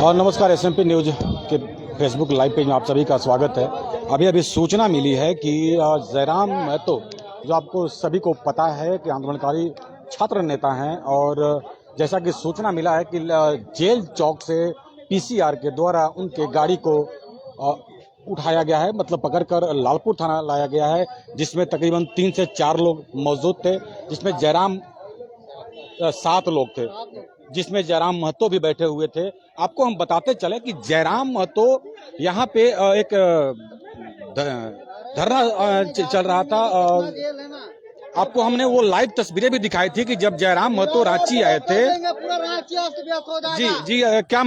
और नमस्कार, SMP news के फेसबुक लाइव पेज में आप सभी का स्वागत है। अभी सूचना मिली है कि जयराम महतो, जो आपको सभी को पता है कि आंदोलनकारी छात्र नेता हैं, और जैसा कि सूचना मिला है कि जेल चौक से PCR के द्वारा उनके गाड़ी को उठाया गया है, मतलब पकड़कर लालपुर थाना लाया गया है, जिसमें तकरीबन 3 से 4 लोग मौजूद थे, जिसमें जयराम 7 लोग थे, जिसमें जयराम महतो भी बैठे हुए थे। आपको हम बताते चले कि जयराम महतो यहाँ पे एक धरना चल रहा था। आपको हमने वो लाइव तस्वीरें भी दिखाई थी कि जब जयराम महतो रांची आए थे। जी, क्या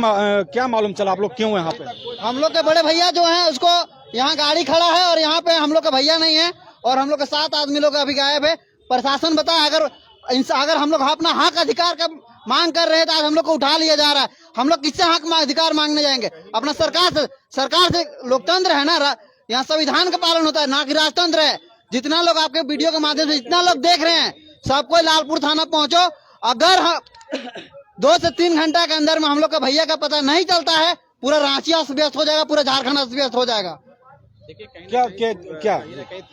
मालूम चला, आप लोग क्यों यहाँ पे? हम लोग के बड़े भैया जो हैं, उसको यहाँ गाड़ी खड़ा है और यहाँ पे हम लोग का भैया नहीं है, और हम लोग के 7 आदमी लोग अभी गायब है। प्रशासन बताए अगर हम लोग अपना हक अधिकार का मांग कर रहे हैं तो आज हम लोग को उठा लिया जा रहा है। हम लोग किससे हक अधिकार मांगने जाएंगे? अपना सरकार से लोकतंत्र है ना, यहाँ संविधान का पालन होता है, ना कि राजतंत्र है। जितना लोग आपके वीडियो के माध्यम से जितना लोग देख रहे हैं, सबको लालपुर थाना पहुंचो। अगर 2 से 3 घंटा के अंदर में हम लोग का भैया का पता नहीं चलता है, पूरा रांची अस्त व्यस्त हो जाएगा, पूरा झारखंड अस्त व्यस्त हो जाएगा। देखिए, क्या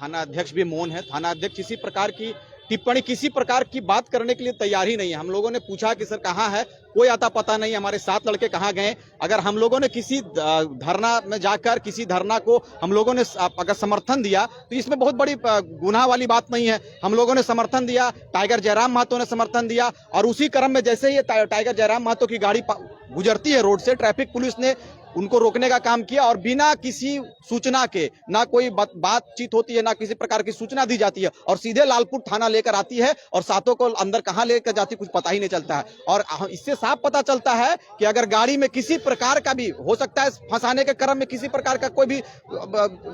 थाना अध्यक्ष भी मौन है। थाना अध्यक्ष किसी प्रकार की टिप्पणी, किसी प्रकार की बात करने के लिए तैयार ही नहीं है। हम लोगों ने पूछा कि सर कहाँ है, कोई आता पता नहीं, हमारे 7 लड़के कहाँ गए। अगर हम लोगों ने किसी धरना में जाकर किसी धरना को हम लोगों ने अगर समर्थन दिया तो इसमें बहुत बड़ी गुनाह वाली बात नहीं है। हम लोगों ने समर्थन दिया, टाइगर जयराम महतो ने समर्थन दिया, और उसी क्रम में जैसे ही टाइगर जयराम महतो की गाड़ी गुजरती है रोड से, ट्रैफिक पुलिस ने उनको रोकने का काम किया, और बिना किसी सूचना के, ना कोई बातचीत होती है, ना किसी प्रकार की सूचना दी जाती है, और सीधे लालपुर थाना लेकर आती है, और 7 को अंदर कहां लेकर जाती कुछ पता ही नहीं चलता है। और इससे साफ पता चलता है कि अगर गाड़ी में किसी प्रकार का भी हो सकता है, फंसाने के क्रम में किसी प्रकार का कोई भी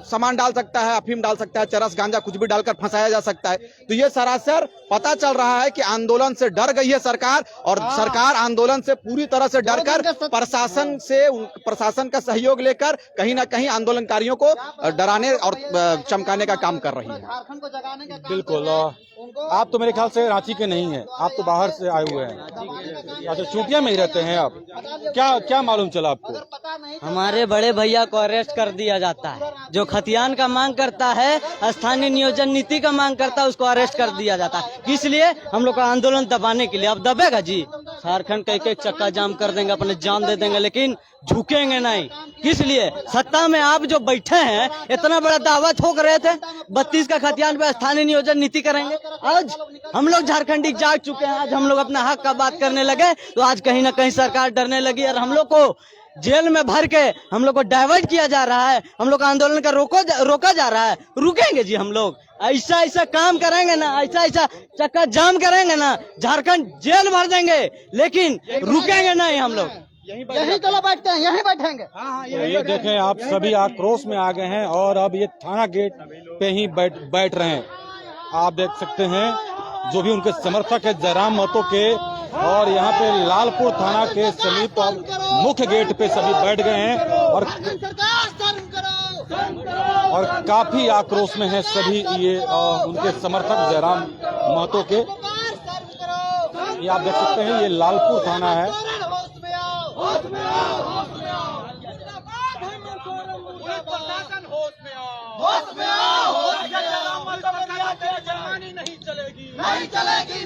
सामान डाल सकता है, अफीम डाल सकता है, चरस गांजा कुछ भी डालकर फंसाया जा सकता है। तो ये सरासर पता चल रहा है कि आंदोलन से डर गई है सरकार, और सरकार आंदोलन से पूरी तरह से डरकर प्रशासन का सहयोग लेकर कहीं ना कहीं आंदोलनकारियों को डराने और चमकाने का काम कर रही है। बिल्कुल। आप तो मेरे ख्याल से रांची के नहीं हैं, आप तो बाहर से आए हुए हैं। अच्छा, चूटिया में ही रहते हैं आप? क्या मालूम चला आपको? हमारे बड़े भैया को अरेस्ट कर दिया जाता है। जो खतियान का मांग करता है, स्थानीय नियोजन नीति का मांग करता है, उसको अरेस्ट कर दिया जाता है। किस लिए? हम लोग का आंदोलन दबाने के लिए। अब दबेगा जी? झारखंड का एक चक्का जाम कर देंगे, अपने जान दे देंगे, लेकिन झुकेंगे नहीं। किस लिए? सत्ता में आप जो बैठे हैं, इतना बड़ा दावा ठोक रहे थे 32 का खतियान पे स्थानीय नियोजन नीति करेंगे। आज हम लोग झारखंडी जाग चुके हैं, आज हम लोग अपना हक का बात करने लगे तो आज कहीं ना कहीं सरकार डरने लगी, और हम लोग को जेल में भर के हम लोग को डाइवर्ट किया जा रहा है। हम लोग का आंदोलन का रोका जा रहा है। रुकेंगे जी? हम लोग ऐसा काम करेंगे ना, ऐसा चक्का जाम करेंगे ना, झारखंड जेल भर देंगे, लेकिन रुकेंगे नहीं। हम लोग यही तो बैठते हैं, यही बैठेंगे। ये देखें, आप सभी आक्रोश में आ गए हैं, और अब ये थाना गेट पे ही बैठ रहे हैं। आप देख सकते हैं जो भी उनके समर्थक है जयराम महतो के, और यहाँ पे लालपुर थाना के समीप मुख्य गेट पे सभी बैठ गए हैं, और काफी आक्रोश में है सभी ये उनके समर्थक जयराम महतो के। ये आप देख सकते हैं, ये लालपुर थाना है।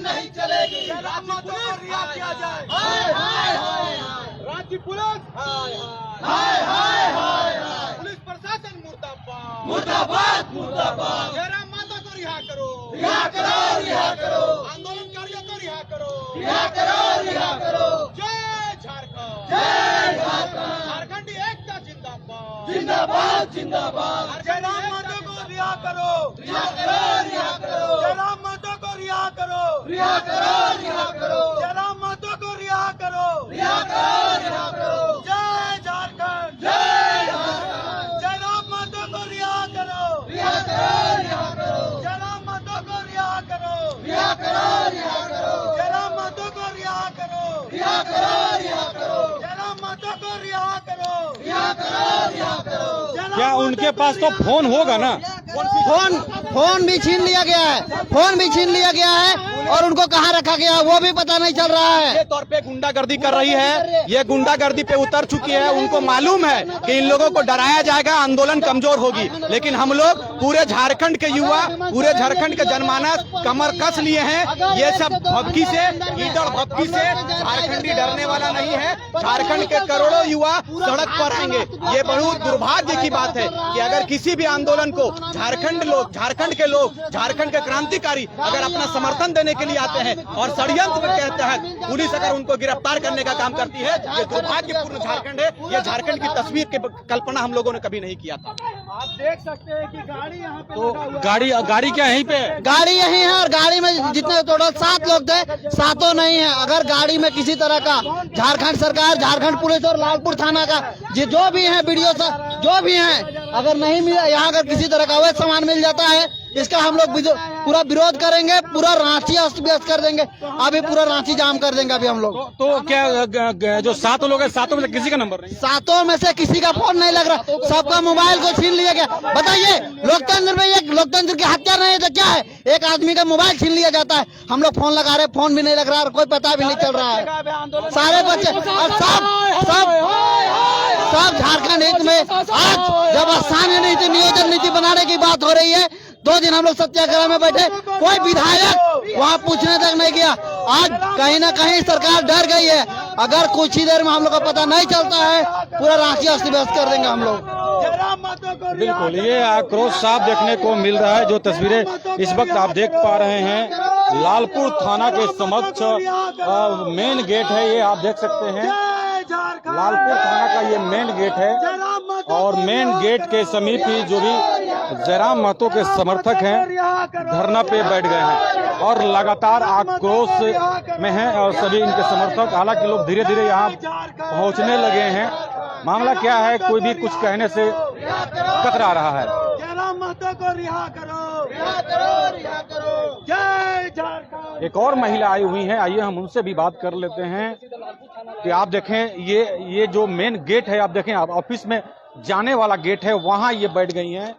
नहीं चलेगी। रांची पुलिस पुलिस प्रशासन मुर्दाबाद। जयराम महतो को रिहा करो, आंदोलनकारियों को रिहा करो। जय झारखंड, झारखंडी एकता जिंदाबाद। जयराम महतो को रिहा करो, जयराम महतो को रिहा करो, जयराम महतो को रिहा करो। जय झारखंड, जयराम महतो को रिहा करो, जयराम महतो को रिहा करो, जयराम महतो को रिहा करो, जयराम महतो को रिहा करो। क्या उनके पास तो फोन होगा ना? फोन भी छीन लिया गया है, और उनको कहाँ रखा गया वो भी पता नहीं चल रहा है। ये तौर पे गुंडागर्दी कर रही है, ये गुंडागर्दी पे उतर चुकी है। उनको मालूम है कि इन लोगों को डराया जाएगा, आंदोलन कमजोर होगी, लेकिन हम लोग पूरे झारखंड के युवा, पूरे झारखंड के जनमानस कमर कस लिए हैं। ये सब भपकी से, ईदड़ भपकी से झारखंडी डरने वाला नहीं है। झारखंड के करोड़ों युवा सड़क पर आएंगे। ये बहुत दुर्भाग्य की बात है कि अगर किसी भी आंदोलन को झारखंड के लोग, झारखंड के क्रांतिकारी अगर अपना समर्थन देने के लिए आते हैं और षड्यंत्र के तहत पुलिस अगर उनको गिरफ्तार करने का काम करती है, ये दुर्भाग्यपूर्ण झारखंड है। ये झारखंड की तस्वीर की कल्पना हम लोगों ने कभी नहीं किया था। आप देख सकते हैं कि गाड़ी यहाँ पे तो गाड़ी क्या यहीं पे है? गाड़ी यही है और गाड़ी में जितने टोटल 7 लोग थे, 7 नहीं है। अगर गाड़ी में किसी तरह का झारखंड सरकार, झारखंड पुलिस और लालपुर थाना का जो भी है वीडियो जो भी है, अगर नहीं मिला यहाँ, अगर किसी तरह का अवैध सामान मिल जाता है, इसका हम लोग पूरा विरोध करेंगे, पूरा रांची अस्त व्यस्त कर देंगे। अभी पूरा रांची जाम कर देंगे अभी हम लोग। तो क्या जो 7 लोग हैं, 7 में से किसी का नंबर नहीं? 7 में से किसी का फोन नहीं लग रहा, सबका मोबाइल को छीन लिया गया। बताइए, लोकतंत्र में ये लोकतंत्र की हत्या नहीं है तो क्या है? एक आदमी का मोबाइल छीन लिया जाता है, हम लोग फोन लगा रहे, फोन भी नहीं लग रहा और कोई पता भी नहीं चल रहा है। सारे बच्चे और सब झारखंड हित में आज जब स्थानीय नीति, नियोजन नीति बनाने की बात हो रही है, 2 दिन हम लोग सत्याग्रह में बैठे, कोई विधायक वहाँ पूछने तक नहीं गया। आज कहीं ना कहीं सरकार डर गई है। अगर कुछ ही देर में हम लोग को पता नहीं चलता है, पूरा रांची अस्त व्यस्त कर देंगे हम लोग। बिल्कुल, ये आक्रोश साफ देखने को मिल रहा है। जो तस्वीरें इस वक्त आप देख पा रहे हैं, लालपुर थाना के समक्ष मेन गेट है, ये आप देख सकते हैं। लालपुर थाना का ये मेन गेट है और मेन गेट के समीप ही जो भी जयराम महतो के समर्थक हैं धरना पे बैठ गए हैं और लगातार आक्रोश में हैं और सभी इनके समर्थक। हालांकि लोग धीरे धीरे यहाँ पहुंचने लगे हैं। मामला क्या है, कोई भी कुछ कहने से कतरा रहा है। जयराम महतो को रिहा करो, रिहा करो, रिहा करो। जय झारखंड। एक और महिला आई हुई है, आइए हम उनसे भी बात कर लेते हैं कि आप देखें ये जो मेन गेट है, आप देखें, आप ऑफिस में जाने वाला गेट है, वहाँ ये बैठ गई हैं।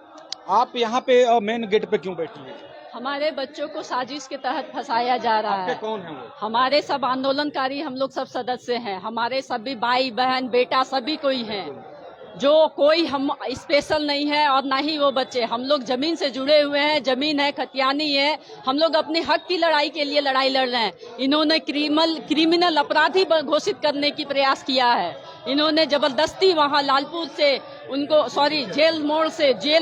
आप यहाँ पे मेन गेट पे क्यों बैठी हैं? हमारे बच्चों को साजिश के तहत फंसाया जा रहा है। कौन है वो? हमारे सब आंदोलनकारी, हम लोग सब सदस्य हैं, हमारे सभी भाई बहन बेटा सभी कोई हैं। जो कोई हम स्पेशल नहीं है और ना ही वो बच्चे। हम लोग जमीन से जुड़े हुए हैं, जमीन है, खतियानी है। हम लोग अपने हक की लड़ाई के लिए लड़ाई लड़ रहे हैं। इन्होंने क्रिमिनल अपराधी घोषित करने की प्रयास किया है। इन्होंने जबरदस्ती वहां लालपुर से उनको जेल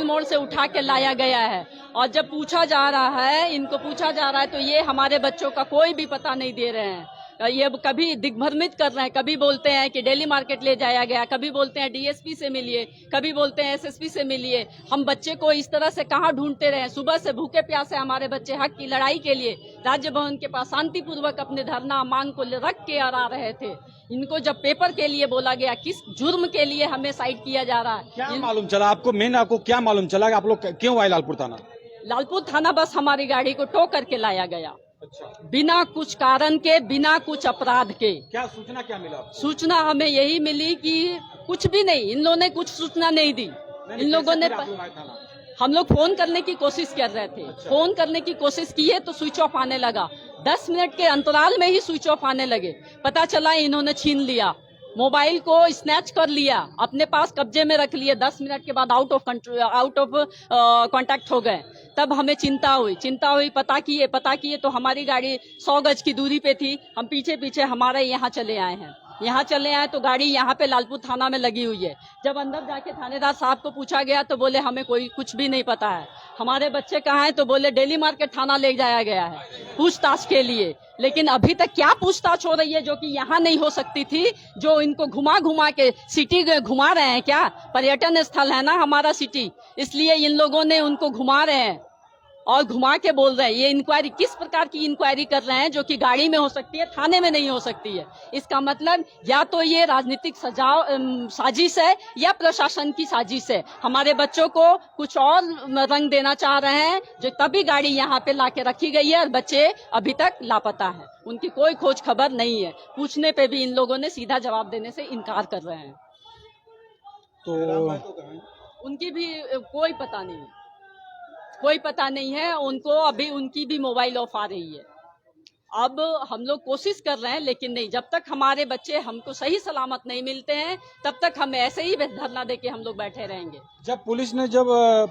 मोड़ से उठा के लाया गया है। और जब पूछा जा रहा है, इनको पूछा जा रहा है, तो ये हमारे बच्चों का कोई भी पता नहीं दे रहे हैं। ये कभी दिग्भ्रमित कर रहे हैं, कभी बोलते हैं कि डेली मार्केट ले जाया गया, कभी बोलते हैं डीएसपी से मिलिए, कभी बोलते हैं एसएसपी से मिलिए। हम बच्चे को इस तरह से कहाँ ढूंढते रहे? सुबह से भूखे प्यासे हमारे बच्चे हक की लड़ाई के लिए राज्य भवन के पास शांतिपूर्वक अपने धरना मांग को रख के आ रहे थे। इनको जब पेपर के लिए बोला गया, किस जुर्म के लिए हमें साइड किया जा रहा है? क्या मालूम चला आपको क्या मालूम चला कि आप लोग क्यों आए लालपुर थाना? लालपुर थाना बस हमारी गाड़ी को टो करके लाया गया। अच्छा। बिना कुछ कारण के, बिना कुछ अपराध के। क्या सूचना क्या मिला? सूचना हमें यही मिली कि कुछ भी नहीं, इन लोगों ने कुछ सूचना नहीं दी। इन लोगों ने हम लोग फोन करने की कोशिश कर रहे थे। अच्छा। फोन करने की कोशिश किए तो स्विच ऑफ आने लगा। 10 मिनट के अंतराल में ही स्विच ऑफ आने लगे। पता चला इन्होंने छीन लिया, मोबाइल को स्नैच कर लिया, अपने पास कब्जे में रख लिए। 10 मिनट के बाद आउट ऑफ कांटेक्ट हो गए। तब हमें चिंता हुई, पता किए तो हमारी गाड़ी 100 गज की दूरी पे थी। हम पीछे हमारे यहाँ चले आए तो गाड़ी यहाँ पे लालपुर थाना में लगी हुई है। जब अंदर जाके थानेदार साहब को पूछा गया तो बोले हमें कुछ भी नहीं पता है। हमारे बच्चे कहाँ हैं? तो बोले डेली मार्केट थाना ले जाया गया है पूछताछ के लिए। लेकिन अभी तक क्या पूछताछ हो रही है जो कि यहाँ नहीं हो सकती थी? जो इनको घुमा के सिटी घुमा रहे हैं क्या? पर्यटन स्थल है ना हमारा सिटी, इसलिए इन लोगों ने उनको घुमा रहे हैं और घुमा के बोल रहे हैं। ये इंक्वायरी किस प्रकार की इंक्वायरी कर रहे हैं जो कि गाड़ी में हो सकती है, थाने में नहीं हो सकती है? इसका मतलब या तो ये राजनीतिक साजिश है या प्रशासन की साजिश है। हमारे बच्चों को कुछ और रंग देना चाह रहे हैं, जो तभी गाड़ी यहाँ पे लाके रखी गई है और बच्चे अभी तक लापता है। उनकी कोई खोज खबर नहीं है। पूछने पे भी इन लोगों ने सीधा जवाब देने से इनकार कर रहे हैं। तो उनकी भी कोई पता नहीं है। उनको अभी उनकी भी मोबाइल ऑफ आ रही है। अब हम लोग कोशिश कर रहे हैं, लेकिन नहीं, जब तक हमारे बच्चे हमको सही सलामत नहीं मिलते हैं तब तक हम ऐसे ही धरना देके हम लोग बैठे रहेंगे। जब पुलिस ने जब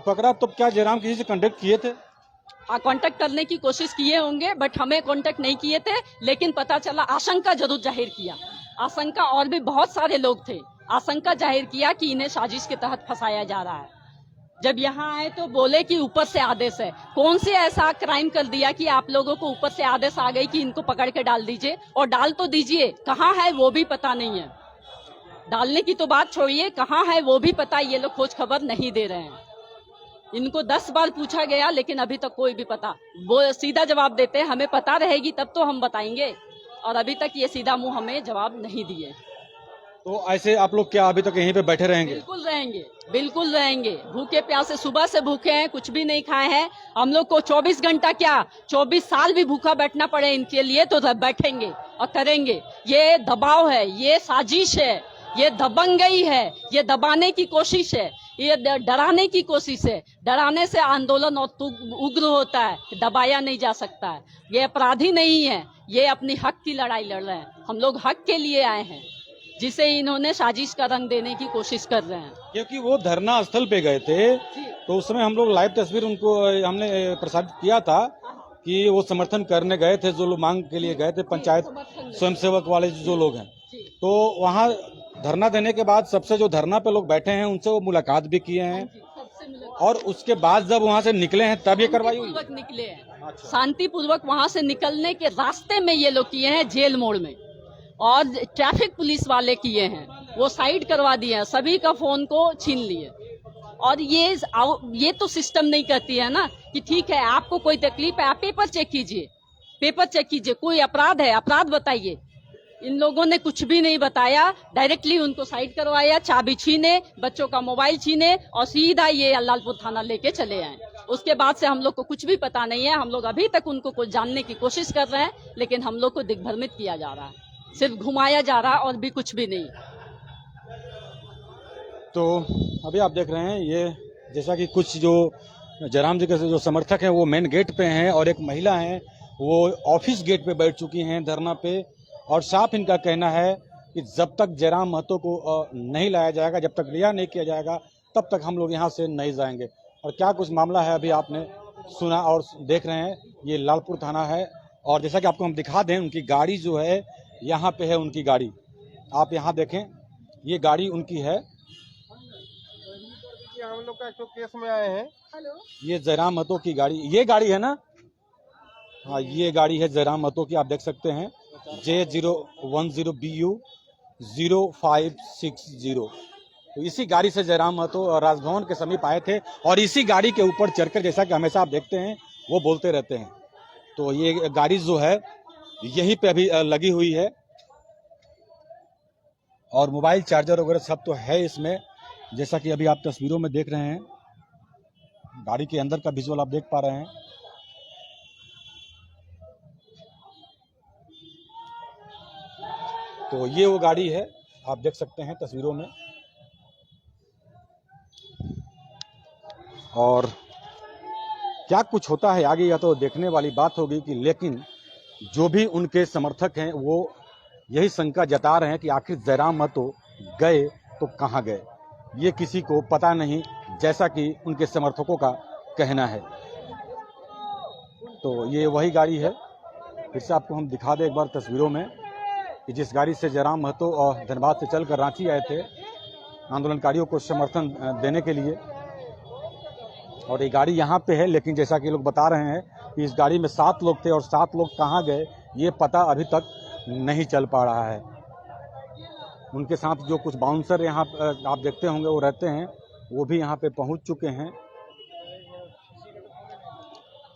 पकड़ा तो क्या जयराम किसी से कांटेक्ट किए थे? हाँ, कांटेक्ट करने की कोशिश किए होंगे, बट हमें कांटेक्ट नहीं किए थे। लेकिन पता चला, आशंका जरूर जाहिर किया, आशंका, और भी बहुत सारे लोग थे, आशंका जाहिर किया कि इन्हें साजिश के तहत फंसाया जा रहा है। जब यहाँ आए तो बोले कि ऊपर से आदेश है। कौन से ऐसा क्राइम कर दिया कि आप लोगों को ऊपर से आदेश आ गई कि इनको पकड़ के डाल दीजिए? और डाल तो दीजिए, कहाँ है वो भी पता नहीं है। डालने की तो बात छोड़िए, कहाँ है वो भी पता, ये लोग खोज खबर नहीं दे रहे हैं। इनको 10 बार पूछा गया, लेकिन अभी तक कोई भी पता, वो सीधा जवाब देते हैं हमें पता रहेगी तब तो हम बताएंगे, और अभी तक ये सीधा मुंह हमें जवाब नहीं दिए। तो ऐसे आप लोग क्या अभी तक यहीं पे बैठे रहेंगे? बिल्कुल रहेंगे, बिल्कुल रहेंगे, भूखे प्यासे, सुबह से भूखे हैं, कुछ भी नहीं खाए हैं। हम लोग को 24 घंटा क्या 24 साल भी भूखा बैठना पड़े इनके लिए तो बैठेंगे और करेंगे। ये दबाव है, ये साजिश है, ये दबंगई है, ये दबाने की कोशिश है, ये डराने की कोशिश है। डराने से आंदोलन और उग्र होता है, दबाया नहीं जा सकता है। ये अपराधी नहीं है, ये अपनी हक की लड़ाई लड़ रहे हैं। हम लोग हक के लिए आए हैं, जिसे इन्होंने साजिश का रंग देने की कोशिश कर रहे हैं। क्योंकि वो धरना स्थल पे गए थे तो उसमें हम लोग लाइव तस्वीर उनको हमने प्रसारित किया था कि वो समर्थन करने गए थे, जो लोग मांग के लिए गए थे, पंचायत स्वयंसेवक वाले जो लोग हैं। तो वहाँ धरना देने के बाद सबसे जो धरना पे लोग बैठे हैं उनसे वो मुलाकात भी किए हैं, और उसके बाद जब वहाँ से निकले हैं तब ये कार्रवाई हुई। निकले हैं शांतिपूर्वक, वहाँ से निकलने के रास्ते में ये लोग किए हैं, जेल मोड़ में, और ट्रैफिक पुलिस वाले किए हैं, वो साइड करवा दिए हैं, सभी का फोन को छीन लिए। और ये तो सिस्टम नहीं कहती है ना कि ठीक है आपको कोई तकलीफ है आप पेपर चेक कीजिए, पेपर चेक कीजिए, कोई अपराध है अपराध बताइए। इन लोगों ने कुछ भी नहीं बताया, डायरेक्टली उनको साइड करवाया, चाबी छीने, बच्चों का मोबाइल छीने और सीधा ये लालपुर थाना लेके चले आए। उसके बाद से हम लोग को कुछ भी पता नहीं है। हम लोग अभी तक उनको कुछ जानने की कोशिश कर रहे हैं, लेकिन हम लोग को दिग्भ्रमित किया जा रहा है, सिर्फ घुमाया जा रहा है और भी कुछ भी नहीं। तो अभी आप देख रहे हैं ये, जैसा कि कुछ जो जयराम जी के जो समर्थक हैं वो मेन गेट पे हैं, और एक महिला हैं वो ऑफिस गेट पे बैठ चुकी हैं धरना पे, और साफ इनका कहना है कि जब तक जयराम महतो को नहीं लाया जाएगा, जब तक रिहा नहीं किया जाएगा, तब तक हम लोग यहाँ से नहीं जाएंगे। और क्या कुछ मामला है अभी आपने सुना और देख रहे हैं, ये लालपुर थाना है। और जैसा कि आपको हम दिखा दें, उनकी गाड़ी जो है यहाँ पे है, उनकी गाड़ी आप यहाँ देखें, ये गाड़ी उनकी है। हम लोग का केस में आए हैं। ये जयराम महतो की गाड़ी, ये गाड़ी है ना? हाँ, ये गाड़ी है जयराम महतो की, आप देख सकते हैं J010BU 0560। तो इसी गाड़ी से जयराम महतो राजभवन के समीप आए थे, और इसी गाड़ी के ऊपर चढ़कर, जैसा कि हमेशा आप देखते हैं वो बोलते रहते हैं। तो ये गाड़ी जो है यहीं पे अभी लगी हुई है, और मोबाइल चार्जर वगैरह सब तो है इसमें, जैसा कि अभी आप तस्वीरों में देख रहे हैं। गाड़ी के अंदर का विजुअल आप देख पा रहे हैं। तो ये वो गाड़ी है, आप देख सकते हैं तस्वीरों में। और क्या कुछ होता है आगे, या तो देखने वाली बात होगी कि, लेकिन जो भी उनके समर्थक हैं वो यही शंका जता रहे हैं कि आखिर जयराम महतो गए तो कहां गए, ये किसी को पता नहीं, जैसा कि उनके समर्थकों का कहना है। तो ये वही गाड़ी है, फिर से आपको हम दिखा दें एक बार तस्वीरों में, कि जिस गाड़ी से जयराम महतो और धनबाद से चलकर रांची आए थे आंदोलनकारियों को समर्थन देने के लिए। और ये गाड़ी यहाँ पे है, लेकिन जैसा कि लोग बता रहे हैं कि इस गाड़ी में 7 लोग थे, और 7 लोग कहाँ गए ये पता अभी तक नहीं चल पा रहा है। उनके साथ जो कुछ बाउंसर यहाँ आप देखते होंगे वो रहते हैं, वो भी यहाँ पे पहुँच चुके हैं।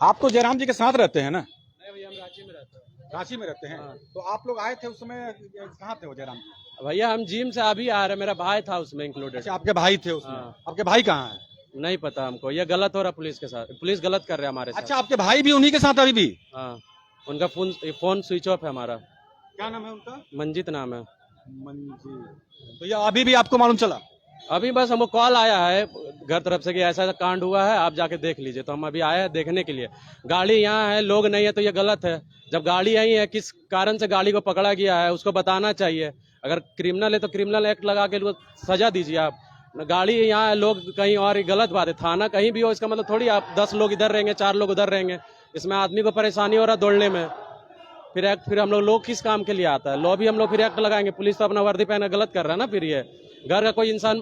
आप तो जयराम जी के साथ रहते हैं ना? नहीं भैया, हम रांची में रहते हैं। रांची में रहते हैं। हाँ। तो आप लोग आए थे उस समय, कहाँ थे वो जयराम? भैया हम जिम से अभी आ रहे, मेरा भाई था उसमें इंक्लूडेड। अच्छा, आपके भाई थे उसमें? हाँ। आपके भाई कहाँ है? नहीं पता हमको, ये गलत हो रहा पुलिस के साथ, पुलिस गलत कर रहा है हमारे साथ। अच्छा, आपके भाई भी उन्हीं के साथ अभी भी? हाँ, उनका फोन स्विच ऑफ है हमारा। क्या नाम है उनका? मंजीत नाम है। मंजीत। तो ये अभी भी आपको मालूम चला? अभी बस हमको कॉल आया है घर तरफ से कि ऐसा ऐसा कांड हुआ है, आप जाके देख लीजिए। तो हम अभी आए हैं देखने के लिए। गाड़ी यहाँ है, लोग नहीं है, तो ये गलत है। जब गाड़ी यहीं है, किस कारण से गाड़ी को पकड़ा गया है उसको बताना चाहिए। अगर क्रिमिनल है तो क्रिमिनल एक्ट लगा के सजा दीजिए आप। गाड़ी यहाँ है, लोग कहीं और, गलत बात है। थाना कहीं भी हो, इसका मतलब थोड़ी आप 10 लोग इधर रहेंगे, 4 लोग उधर रहेंगे। इसमें आदमी को परेशानी हो रहा है दौड़ने में। फिर हम लोग किस काम के लिए आता है? लो भी हम लोग फिर एक्ट लगाएंगे। पुलिस तो अपना वर्दी पहना गलत कर रहा है ना। फिर ये घर का कोई इंसान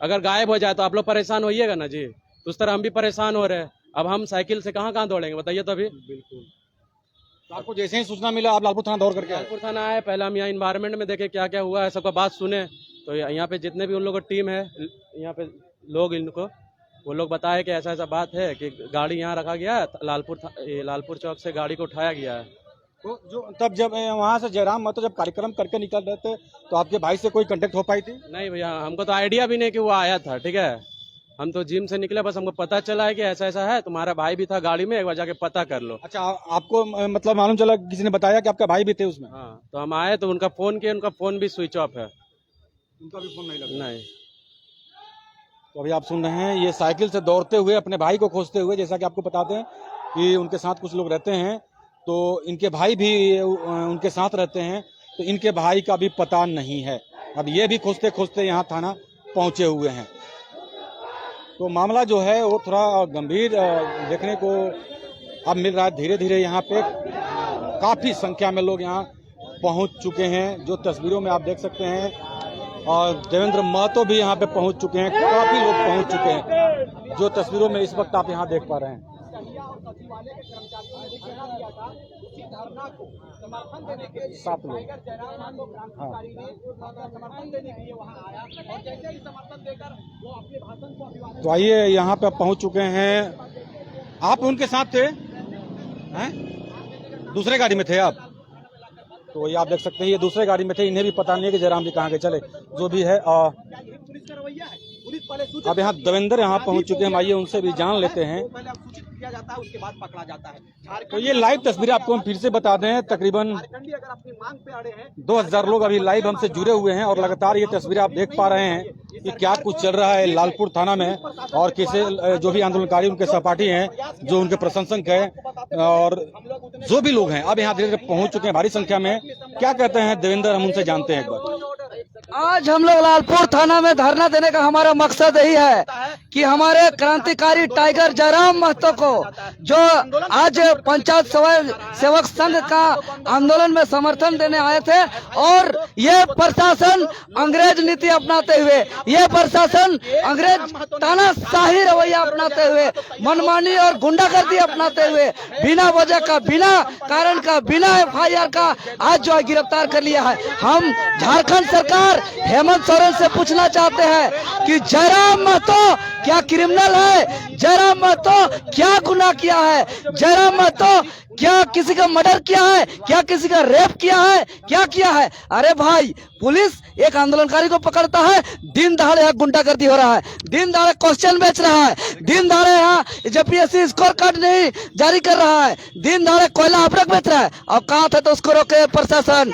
अगर गायब हो जाए तो आप लोग परेशान होइएगा ना जी। तो उस तरह हम भी परेशान हो रहे हैं। अब हम साइकिल से कहाँ दौड़ेंगे बताइए। तो अभी बिल्कुल। तो आपको जैसे ही सूचना मिला आप लालपुर थाना दौड़ करके आए? लालपुर थाना आए, पहले हम यहाँ इन्वायरमेंट में देखे क्या क्या हुआ है, सबका बात सुने। तो यहाँ पे जितने भी उन लोगों की टीम है, यहाँ पे लोग इनको वो लोग बताए कि ऐसा ऐसा बात है कि गाड़ी यहाँ रखा गया है, लालपुर चौक से गाड़ी को उठाया गया है। तो जो तब जब वहाँ से जयराम महतो जब कार्यक्रम करके निकल रहे थे तो आपके भाई से कोई कांटेक्ट हो पाई थी? नहीं भैया, हमको तो आइडिया भी नहीं कि वो आया था। ठीक है, हम तो जिम से निकले, बस हमको पता चला है कि ऐसा ऐसा है, तुम्हारा भाई भी था गाड़ी में, एक बार जाके पता कर लो। अच्छा, आपको मतलब मालूम चला, किसी ने बताया कि आपका भाई भी थे उसमें? हाँ, तो हम आए तो उनका फोन किया, उनका फोन भी स्विच ऑफ है। उनका भी फोन नहीं लगा? नहीं। तो अभी आप सुन रहे हैं, ये साइकिल से दौड़ते हुए अपने भाई को खोजते हुए, जैसा कि आपको बताते हैं कि उनके साथ कुछ लोग रहते हैं, तो इनके भाई भी उनके साथ रहते हैं, तो इनके भाई का भी पता नहीं है। अब ये भी खोजते खोजते यहाँ थाना पहुंचे हुए हैं। तो मामला जो है वो थोड़ा गंभीर देखने को अब मिल रहा है। धीरे धीरे यहाँ पे काफी संख्या में लोग यहाँ पहुंच चुके हैं, जो तस्वीरों में आप देख सकते हैं। और देवेंद्र महतो भी यहाँ पे पहुंच चुके हैं, काफी लोग पहुंच चुके हैं, जो तस्वीरों में इस वक्त आप यहाँ देख पा रहे हैं। सात लोग, हाँ। तो आइए, यहाँ पे पहुंच चुके हैं। आप उनके साथ थे? हैं? दूसरे गाड़ी में थे आप? तो ये आप देख सकते हैं, ये दूसरे गाड़ी में थे। इन्हें भी पता नहीं है कि जयराम जी कहाँ के चले, जो भी है। अब यहाँ देवेंद्र यहाँ पहुंच चुके हैं, आइए उनसे भी जान लेते हैं। किया जाता है, उसके बाद पकड़ा जाता है। तो ये लाइव तस्वीरें आपको हम फिर से बता दें, तकरीबन 2000 लोग अभी लाइव हमसे जुड़े हुए हैं और लगातार ये तस्वीरें आप देख पा रहे हैं कि क्या कुछ चल रहा है लालपुर थाना में। और किसे जो भी आंदोलनकारी उनके सहपाठी हैं, जो उनके प्रशंसक हैं और जो भी लोग हैं, अब यहाँ धीरे धीरे पहुंच चुके हैं भारी संख्या में। क्या कहते हैं देवेंद्र, हम उनसे जानते हैं एक बार। आज हम लोग लालपुर थाना में धरना देने का हमारा मकसद यही है कि हमारे क्रांतिकारी टाइगर जयराम महतो को, जो आज पंचायत सेवक संघ का आंदोलन में समर्थन देने आए थे, और ये प्रशासन अंग्रेज नीति अपनाते हुए, ये प्रशासन अंग्रेज तानाशाही रवैया अपनाते हुए, मनमानी और गुंडागर्दी अपनाते हुए, बिना वजह का, बिना कारण का, बिना FIR का आज जो है गिरफ्तार कर लिया है। हम झारखंड सरकार हेमंत सोरेन से पूछना चाहते हैं कि जयराम महतो क्या क्रिमिनल है? जयराम महतो क्या गुनाह किया है? जयराम महतो क्या किसी का मर्डर किया है? क्या किसी का रेप किया है? क्या किया है? अरे भाई, पुलिस एक आंदोलनकारी को पकड़ता है, दिन दहाड़े यहाँ गुंडागर्दी हो रहा है, दिन दहाड़े क्वेश्चन बेच रहा है, दिन दहाड़े यहाँ JPSC स्कोर कार्ड नहीं जारी कर रहा है, दिन दहाड़े कोयला अभ्रक बेच रहा है। और कहा था तो उसको रोके प्रशासन,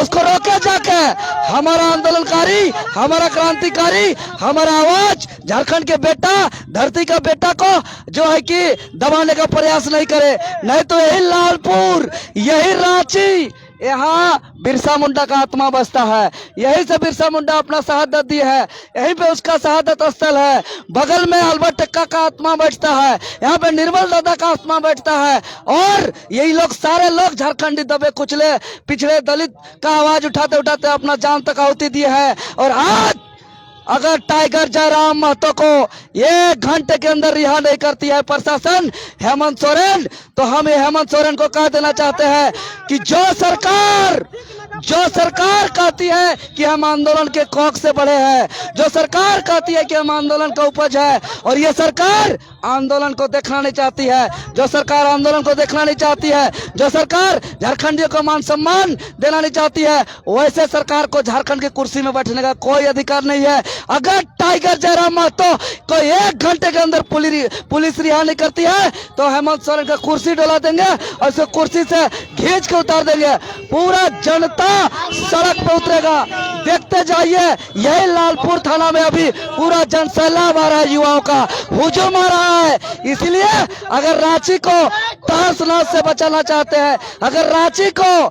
उसको रोके जाके। हमारा आंदोलनकारी, हमारा क्रांतिकारी, हमारा आवाज झारखंड के बेटा, धरती का बेटा को जो है कि दबाने का प्रयास नहीं करे। नहीं तो यही लालपुर, यही रांची, यहाँ बिरसा मुंडा का आत्मा बसता है। यही से बिरसा मुंडा अपना शहादत दी है, यहीं पे उसका शहादत स्थल है। बगल में अल्बर्ट एक्का का आत्मा बैठता है, यहाँ पे निर्मल दादा का आत्मा बैठता है। और यही लोग, सारे लोग झारखंडी दबे कुचले पिछड़े दलित का आवाज उठाते उठाते अपना जान तक आहुति दी है। और आज अगर टाइगर जयराम महतो को 1 घंटे के अंदर रिहा नहीं करती है प्रशासन, हेमंत सोरेन, तो हम ये हेमंत सोरेन को कह देना चाहते हैं कि जो सरकार कहती है कि हम आंदोलन के कोख से बढ़े हैं, जो सरकार कहती है कि हम आंदोलन का उपज है, और ये सरकार आंदोलन को देखना नहीं चाहती है, जो सरकार आंदोलन को देखना नहीं चाहती है, जो सरकार झारखंडियों को मान सम्मान देना नहीं चाहती है, वैसे सरकार को झारखंड की कुर्सी में बैठने का कोई अधिकार नहीं है। अगर टाइगर जयराम महतो को 1 घंटे के अंदर पुलिस रिहा नहीं करती है, तो हेमंत सोरेन का कुर्सी डोला देंगे और उसको कुर्सी से खींच के उतार देंगे। पूरा जनता जनता सड़क पे उतरेगा। देखते जाइए, यही लालपुर थाना में अभी पूरा जनसैलाब आ रहा है, युवाओं का हुजूम आ रहा है। इसलिए अगर रांची को तहस नहस से बचाना चाहते हैं, अगर रांची को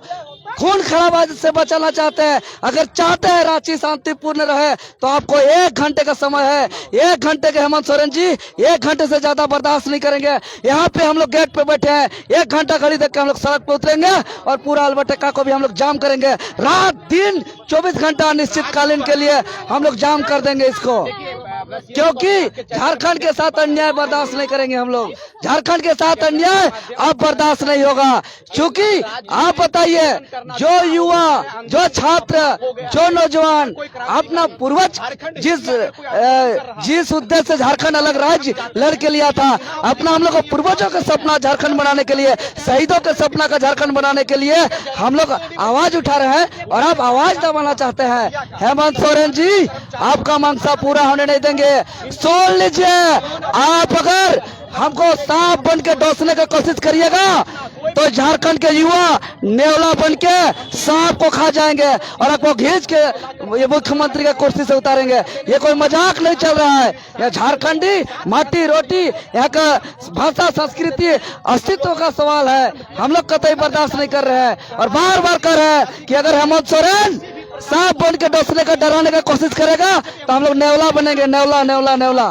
खून खराबाजी से बचाना चाहते हैं, अगर चाहते हैं रांची शांतिपूर्ण रहे, तो आपको 1 घंटे का समय है। 1 घंटे के हेमंत सोरेन जी 1 घंटे से ज्यादा बर्दाश्त नहीं करेंगे। यहाँ पे हम लोग गेट पे बैठे हैं, 1 घंटा घड़ी देख के हम लोग सड़क पे उतरेंगे और पूरा अल्बर्टेका को भी हम लोग जाम करेंगे। रात दिन 24 घंटा अनिश्चितकालीन के लिए हम लोग जाम कर देंगे इसको, क्योंकि झारखंड के साथ अन्याय बर्दाश्त नहीं करेंगे हम लोग। झारखंड के साथ अन्याय अब बर्दाश्त नहीं होगा। क्योंकि आप बताइए, जो युवा, जो छात्र, जो नौजवान अपना पूर्वज जिस उद्देश्य से झारखंड अलग राज्य लड़के लिया था, अपना हम लोग को पूर्वजों का सपना झारखंड बनाने के लिए, शहीदों के सपना का झारखंड बनाने के लिए हम लोग आवाज उठा रहे हैं और आप आवाज दबाना चाहते हैं। हेमंत सोरेन जी आपका मंशा पूरा होने नहीं देंगे। सुन लीजिए, आप अगर हमको सांप बन के डसने की कोशिश करिएगा तो झारखंड के युवा नेवला बन के सांप को खा जाएंगे और आपको घींच के ये मुख्यमंत्री के कुर्सी से उतारेंगे। ये कोई मजाक नहीं चल रहा है। यह झारखंडी माटी रोटी, यहाँ का भाषा संस्कृति अस्तित्व का सवाल है। हम लोग कतई बर्दाश्त नहीं कर रहे हैं और बार बार कर रहे हैं कि अगर हेमंत सोरेन सांप बन के डसने का डराने का कोशिश करेगा तो हम लोग नेवला बनेंगे। नेवला नेवला नेवला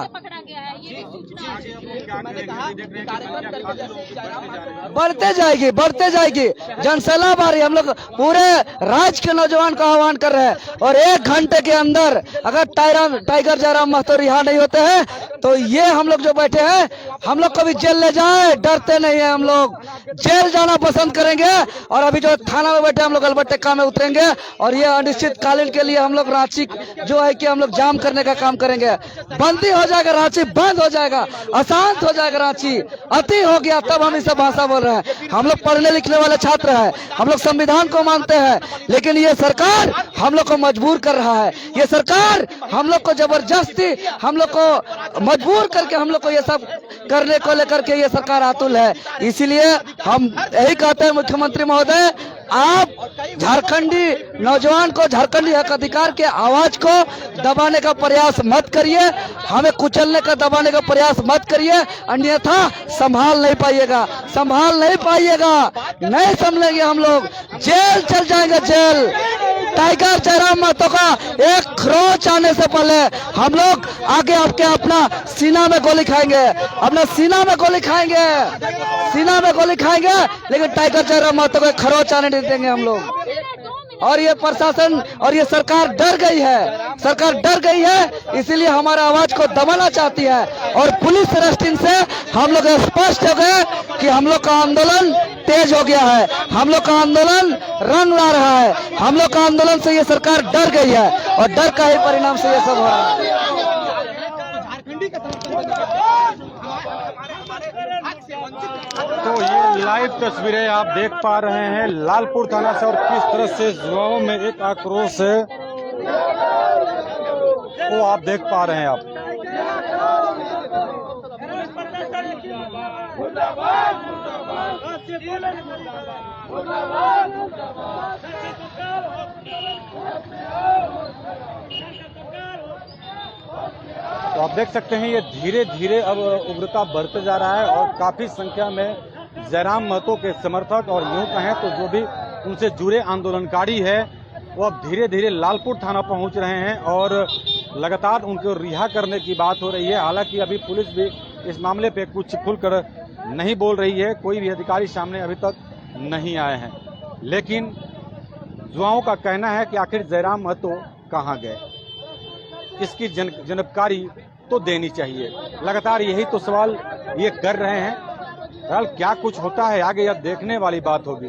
बढ़ते जाएगी, बढ़ते जाएगी। जनसैलाब आ रही है। हम लोग पूरे राज्य के नौजवान का आह्वान कर रहे हैं और 1 घंटे के अंदर अगर टाइगर जयराम महतो रिहा नहीं होते हैं तो ये हम लोग जो बैठे हैं, हम लोग कभी जेल ले जाए डरते नहीं है। हम लोग जेल जाना पसंद करेंगे और अभी जो थाना में बैठे हम लोग अल्बर्टेका में उतरेंगे और ये अनिश्चितकालीन के लिए हम लोग रांची जो है कि हम लोग जाम करने का काम करेंगे। बंदी हो जाएगा रांची, बंद हो जाएगा, अशांत हो जाएगा रांची। अति हो गया तब हम इस भाषा बोल रहे हैं। हम लोग पढ़ने लिखने वाले छात्र हैं, हम लोग संविधान को मानते हैं, लेकिन ये सरकार हम लोग को मजबूर कर रहा है। ये सरकार हम लोग को जबरदस्ती हम लोग को मजबूर करके हम लोग को ये सब करने को लेकर के ये सरकार आतुल है। इसीलिए हम यही कहते हैं मुख्यमंत्री महोदय, आप झारखंडी नौजवान को, झारखंडी हक अधिकार के आवाज को दबाने का प्रयास मत करिए, हमें कुचलने का दबाने का प्रयास मत करिए, अन्यथा संभाल नहीं पाइएगा, संभाल नहीं पाइएगा, नहीं संभलेंगे हम लोग, जेल चल जाएंगे जेल। टाइगर जयराम महतो का एक खरोच आने से पहले हम लोग आगे आपके अपना सीना में गोली खाएंगे, अपना सीना में गोली खाएंगे, सीना में गोली खाएंगे, लेकिन टाइगर जयराम महतो को खरोच आने नहीं देंगे हम लोग। और ये प्रशासन और ये सरकार डर गई है, सरकार डर गई है, इसीलिए हमारा आवाज को दबाना चाहती है। और पुलिस अरेस्टिंग से हम लोग स्पष्ट हो गए कि हम लोग का आंदोलन तेज हो गया है, हम लोग का आंदोलन रंग ला रहा है, हम लोग का आंदोलन से ये सरकार डर गई है और डर का ही परिणाम से ये सब हो रहा है। तो ये लाइव तस्वीरें आप देख पा रहे हैं लालपुर थाना से और किस तरह से युवाओं में एक आक्रोश है वो आप देख पा रहे हैं आप। तो आप देख सकते हैं ये धीरे धीरे अब उग्रता बढ़ते जा रहा है और काफी संख्या में जयराम महतो के समर्थक और यूं कहें तो जो भी उनसे जुड़े आंदोलनकारी है वो अब धीरे धीरे लालपुर थाना पहुंच रहे हैं और लगातार उनको रिहा करने की बात हो रही है। हालांकि अभी पुलिस भी इस मामले पे कुछ खुलकर नहीं बोल रही है, कोई भी अधिकारी सामने अभी तक नहीं आए हैं, लेकिन युवाओं का कहना है कि आखिर जयराम महतो कहाँ गए, इसकी जानकारी तो देनी चाहिए। लगातार यही तो सवाल ये कर रहे हैं। फिलहाल क्या कुछ होता है आगे यह देखने वाली बात होगी।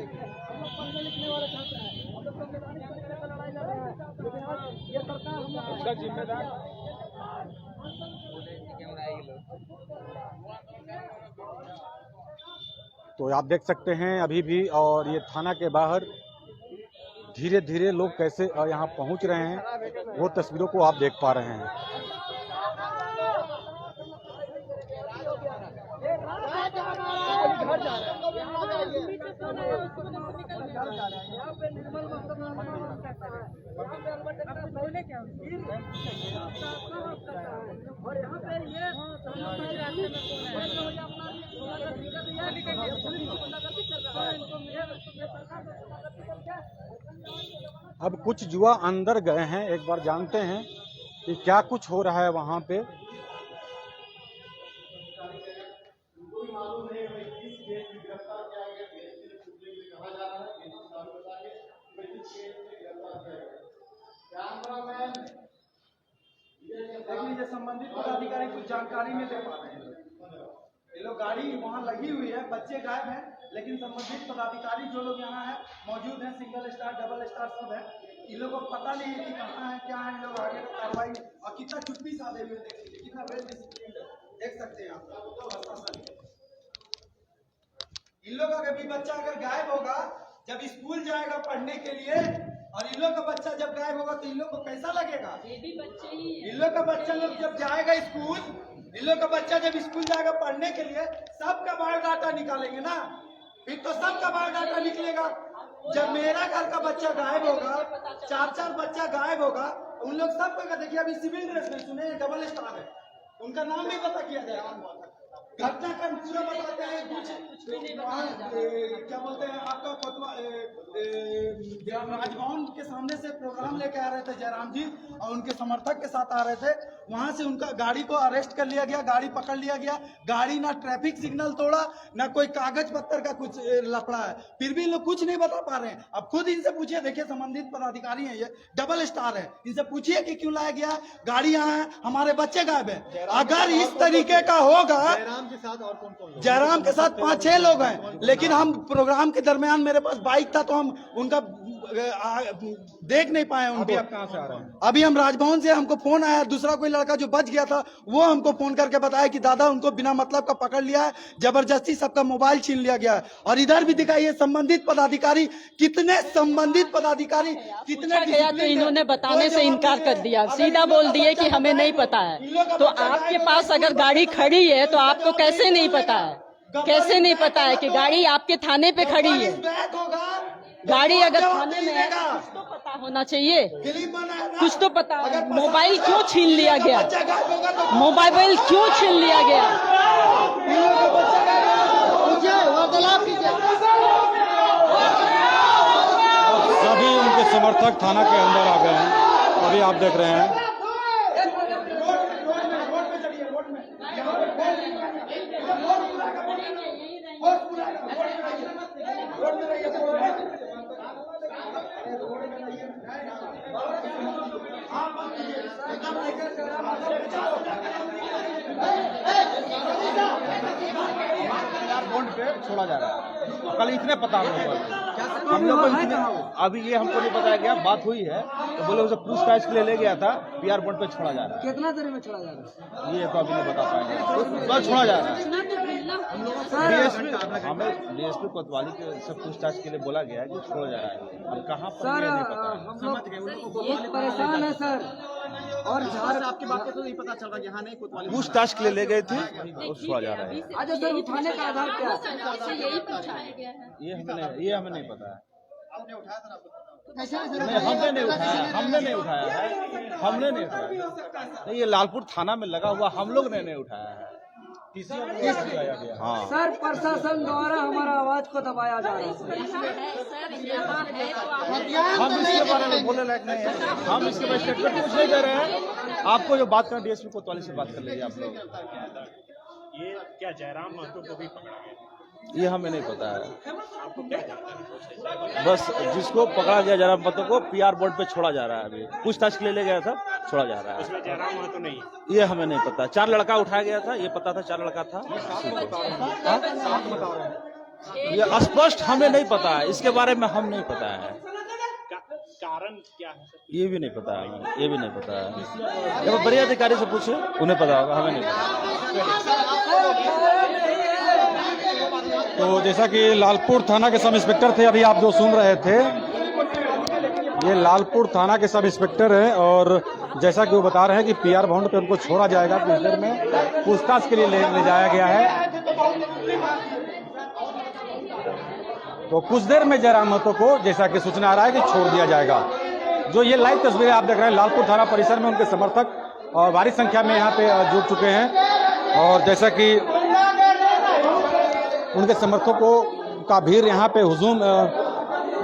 तो आप देख सकते हैं अभी भी और ये थाना के बाहर धीरे धीरे लोग कैसे यहाँ पहुँच रहे हैं वो तस्वीरों को आप देख पा रहे हैं। अब कुछ युवा अंदर गए हैं, एक बार जानते हैं कि क्या कुछ हो रहा है वहां पे। देख लीजिए, संबंधित पदाधिकारी कुछ जानकारी नहीं दे पा रहे हैं। ये लोग गाड़ी वहाँ लगी हुई है, बच्चे गायब हैं, लेकिन संबंधित पदाधिकारी जो लोग यहाँ है मौजूद हैं, सिंगल स्टार डबल स्टार सब है, इन लोगों को पता नहीं है कि कहाँ है क्या है। इन लोग आगे कार्रवाई और कितना चुप्पी साधे हुए देख लीजिए, कितना वेल डिसिप्लिन्ड देख सकते हैं आप। इन लोगों का भी बच्चा अगर गायब होगा, जब स्कूल जाएगा पढ़ने के लिए, और इन लोग का बच्चा जब गायब होगा तो इन लोग को कैसा लगेगा? ये भी बच्चे ही हैं। इन लोग का बच्चा लोग जब जाएगा स्कूल, इन लोग का बच्चा जब स्कूल जाएगा पढ़ने के लिए, सबका बायोडाटा निकालेंगे ना, फिर तो सबका बायोडाटा निकलेगा। जब मेरा घर का बच्चा गायब होगा, 4-4 बच्चा गायब होगा, उन लोग सबको देखिए अभी सिविल ड्रेस में सुने डबल स्टार है, उनका नाम भी पता किया जाएगा, घटनाक्रम पूरा बताते हैं। कुछ क्या बोलते हैं आपका राजभवन के सामने से प्रोग्राम लेके आ रहे थे जयराम जी और उनके समर्थक के साथ आ रहे थे, वहां से उनका गाड़ी को अरेस्ट कर लिया गया, गाड़ी पकड़ लिया गया। गाड़ी ना ट्रैफिक सिग्नल तोड़ा, ना कोई कागज पत्तर का कुछ लफड़ा है, फिर भी लोग कुछ नहीं बता पा रहे हैं। अब खुद इनसे पूछिए, देखिए संबंधित पदाधिकारी हैं, ये डबल स्टार है, इनसे पूछिए कि क्यों लाया गया, गाड़ी यहाँ है, हमारे बच्चे गायब है। अगर इस तरीके का होगा, जयराम के साथ 5-6 लोग हैं, लेकिन हम प्रोग्राम के दरमियान मेरे पास बाइक था तो हम उनका देख नहीं पाए उनको। अभी आप कहाँ से आ रहे हैं? अभी हम राजभवन से, हमको फोन आया, दूसरा कोई लड़का जो बच गया था वो हमको फोन करके बताया कि दादा उनको बिना मतलब का पकड़ लिया है, जबरदस्ती सबका मोबाइल छीन लिया गया है। और इधर भी दिखाइए संबंधित पदाधिकारी, कितने संबंधित पदाधिकारी कितने गया तो इन्होंने बताने से इनकार कर दिया, सीधा बोल दिए कि हमें नहीं पता है। तो आपके पास अगर गाड़ी खड़ी है तो आपको कैसे नहीं पता है, कैसे नहीं पता है कि गाड़ी आपके थाने पे खड़ी है? गाड़ी अगर थाने में है कुछ तो पता होना चाहिए, कुछ तो पता। मोबाइल क्यों छीन लिया गया, मोबाइल क्यों छीन लिया गया? सभी उनके समर्थक थाना के अंदर आ गए हैं, अभी आप देख रहे हैं। छोड़ा जा रहा है, कल इतने पता हम लोग को अभी ये हमको नहीं बताया गया, बात हुई है तो बोले उसे पूछताछ के लिए ले गया था, PR बॉन्ड पे छोड़ा जा रहा है। कितना देर में छोड़ा जा रहा है? ये तो अभी नहीं बता पाएंगे, बस छोड़ा जा रहा है। हमें DSP कोतवाली के सब पूछताछ के लिए बोला गया है कि छोड़ा जा रहा है, अब कहाँ पर सर ये नहीं पता है। हम लोग परेशान है सर, और आपकी बात तो नहीं पता चल रहा, यहाँ नहीं कोतवाली पूछताछ के लिए ले गए थे और छोड़ा जा रहा है। अच्छा सर, उठाने का आधार क्या है? यही पूछाया गया है, ये हमें नहीं पता है। आपने उठाया था आपको? नहीं, हमने नहीं उठाया है, हमने नहीं उठाया। नहीं, ये लालपुर थाना में लगा हुआ, हम लोग ने नहीं उठाया है, किसी और ने उठाया गया। हाँ सर, प्रशासन द्वारा हमारा आवाज को दबाया जा रहा है। हम इसके बारे में बोलने लायक नहीं है, हम इसके बारे में स्टेटमेंट कुछ नहीं दे रहे हैं। आपको जो बात करना DSP कोतवाली से बात कर लीजिए आप लोग। ये क्या जयराम महतो को भी पकड़ा गया? ये हमें नहीं पता है, बस जिसको पकड़ा गया जयराम महतो को PR बोर्ड पे छोड़ा जा रहा है, अभी पूछताछ के लिए ले गया था, छोड़ा जा रहा है। उसमें जयराम महतो नहीं, ये हमें नहीं पता। 4 लड़का उठाया गया था, ये पता था 4 लड़का था। ये स्पष्ट हमें नहीं पता है, इसके बारे में हम नहीं पता है, कारण क्या है? ये भी नहीं पता है, ये भी नहीं पता है। जब बड़े अधिकारी से पूछे उन्हें पता होगा, हमें नहीं पता। तो जैसा कि लालपुर थाना के सब इंस्पेक्टर थे, अभी आप जो सुन रहे थे, ये लालपुर थाना के सब इंस्पेक्टर हैं, और जैसा कि वो बता रहे हैं कि PR बॉन्ड पे उनको छोड़ा जाएगा, कुछ देर में पूछताछ के लिए ले जाया गया है। तो कुछ देर में जयराम महतो को, जैसा कि सूचना आ रहा है, कि छोड़ दिया जाएगा। जो ये लाइव तस्वीरें आप देख रहे हैं, लालपुर थाना परिसर में उनके समर्थक भारी संख्या में यहाँ पे जुट चुके हैं और जैसा कि उनके समर्थकों का भीड़ यहाँ पे हुजूम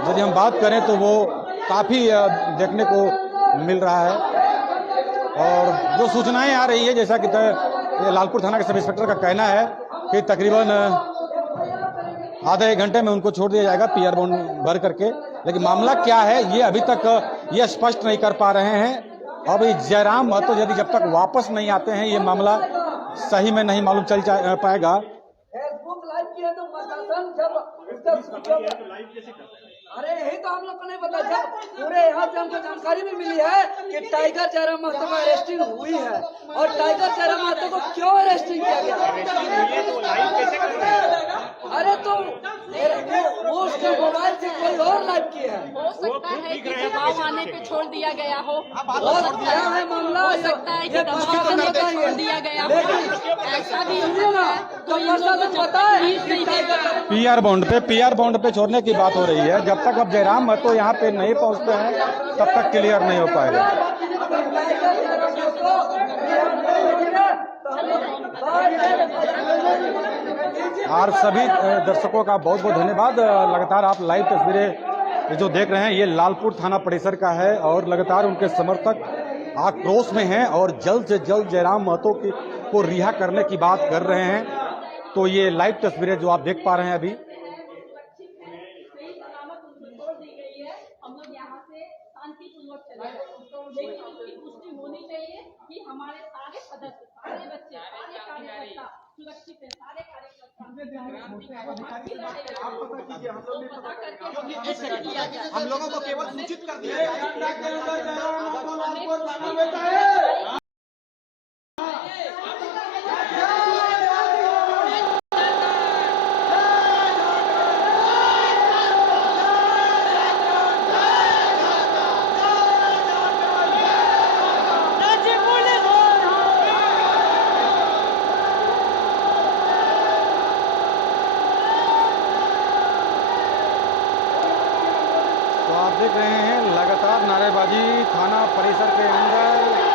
यदि हम बात करें तो वो काफ़ी देखने को मिल रहा है। और जो सूचनाएं आ रही है, जैसा कि लालपुर थाना के सब इंस्पेक्टर का कहना है कि तकरीबन आधे एक घंटे में उनको छोड़ दिया जाएगा पीआर बॉन्ड भर करके, लेकिन मामला क्या है ये अभी तक ये स्पष्ट नहीं कर पा रहे हैं। अब जयराम महतो यदि जब तक वापस नहीं आते हैं ये मामला सही में नहीं मालूम चल पाएगा। फेसबुक लाइव किया तो प्रशासन जब अरे यही तो हम लोग को नहीं पता। जब पूरे यहाँ से हमको जानकारी भी मिली है कि टाइगर जयराम महतो को अरेस्टिंग हुई है और टाइगर जयराम महतो को क्यों अरेस्टिंग किया गया, अरे तो वो उसके मोबाइल से कोई और लाइव किया है। हो सकता है कि दबाव आने पे छोड़ दिया गया हो क्या है मामला, हो सकता है कि दबाव आने पे छोड़ दिया गया हो, ऐसा भी हो सकता है। तो इन लोगों को तकलीफ नहीं देगा। पीआर बॉन्ड पे छोड़ने की बात हो रही है। जब तक अब जयराम महतो यहाँ पे नहीं पहुँचते हैं तब तक क्लियर नहीं हो पाएगा। और सभी दर्शकों का बहुत बहुत धन्यवाद। लगातार आप लाइव तस्वीरें जो देख रहे हैं ये लालपुर थाना परिसर का है और लगातार उनके समर्थक आक्रोश में हैं और जल्द से जल्द जयराम महतो को रिहा करने की बात कर रहे हैं। तो ये लाइव तस्वीरें जो आप देख पा रहे हैं अभी, हम लोग यहाँ से शांतिपूर्वक चले गए, लेकिन इसकी पुष्टि होनी चाहिए कि हमारे सारे सदस्य, सारे बच्चे, सारे कार्यकर्ता सुरक्षित है, सारे कार्यकर्ता हम लोगों को केवल सूचित कर दिया देख रहे हैं लगातार नारेबाजी थाना परिसर के अंदर।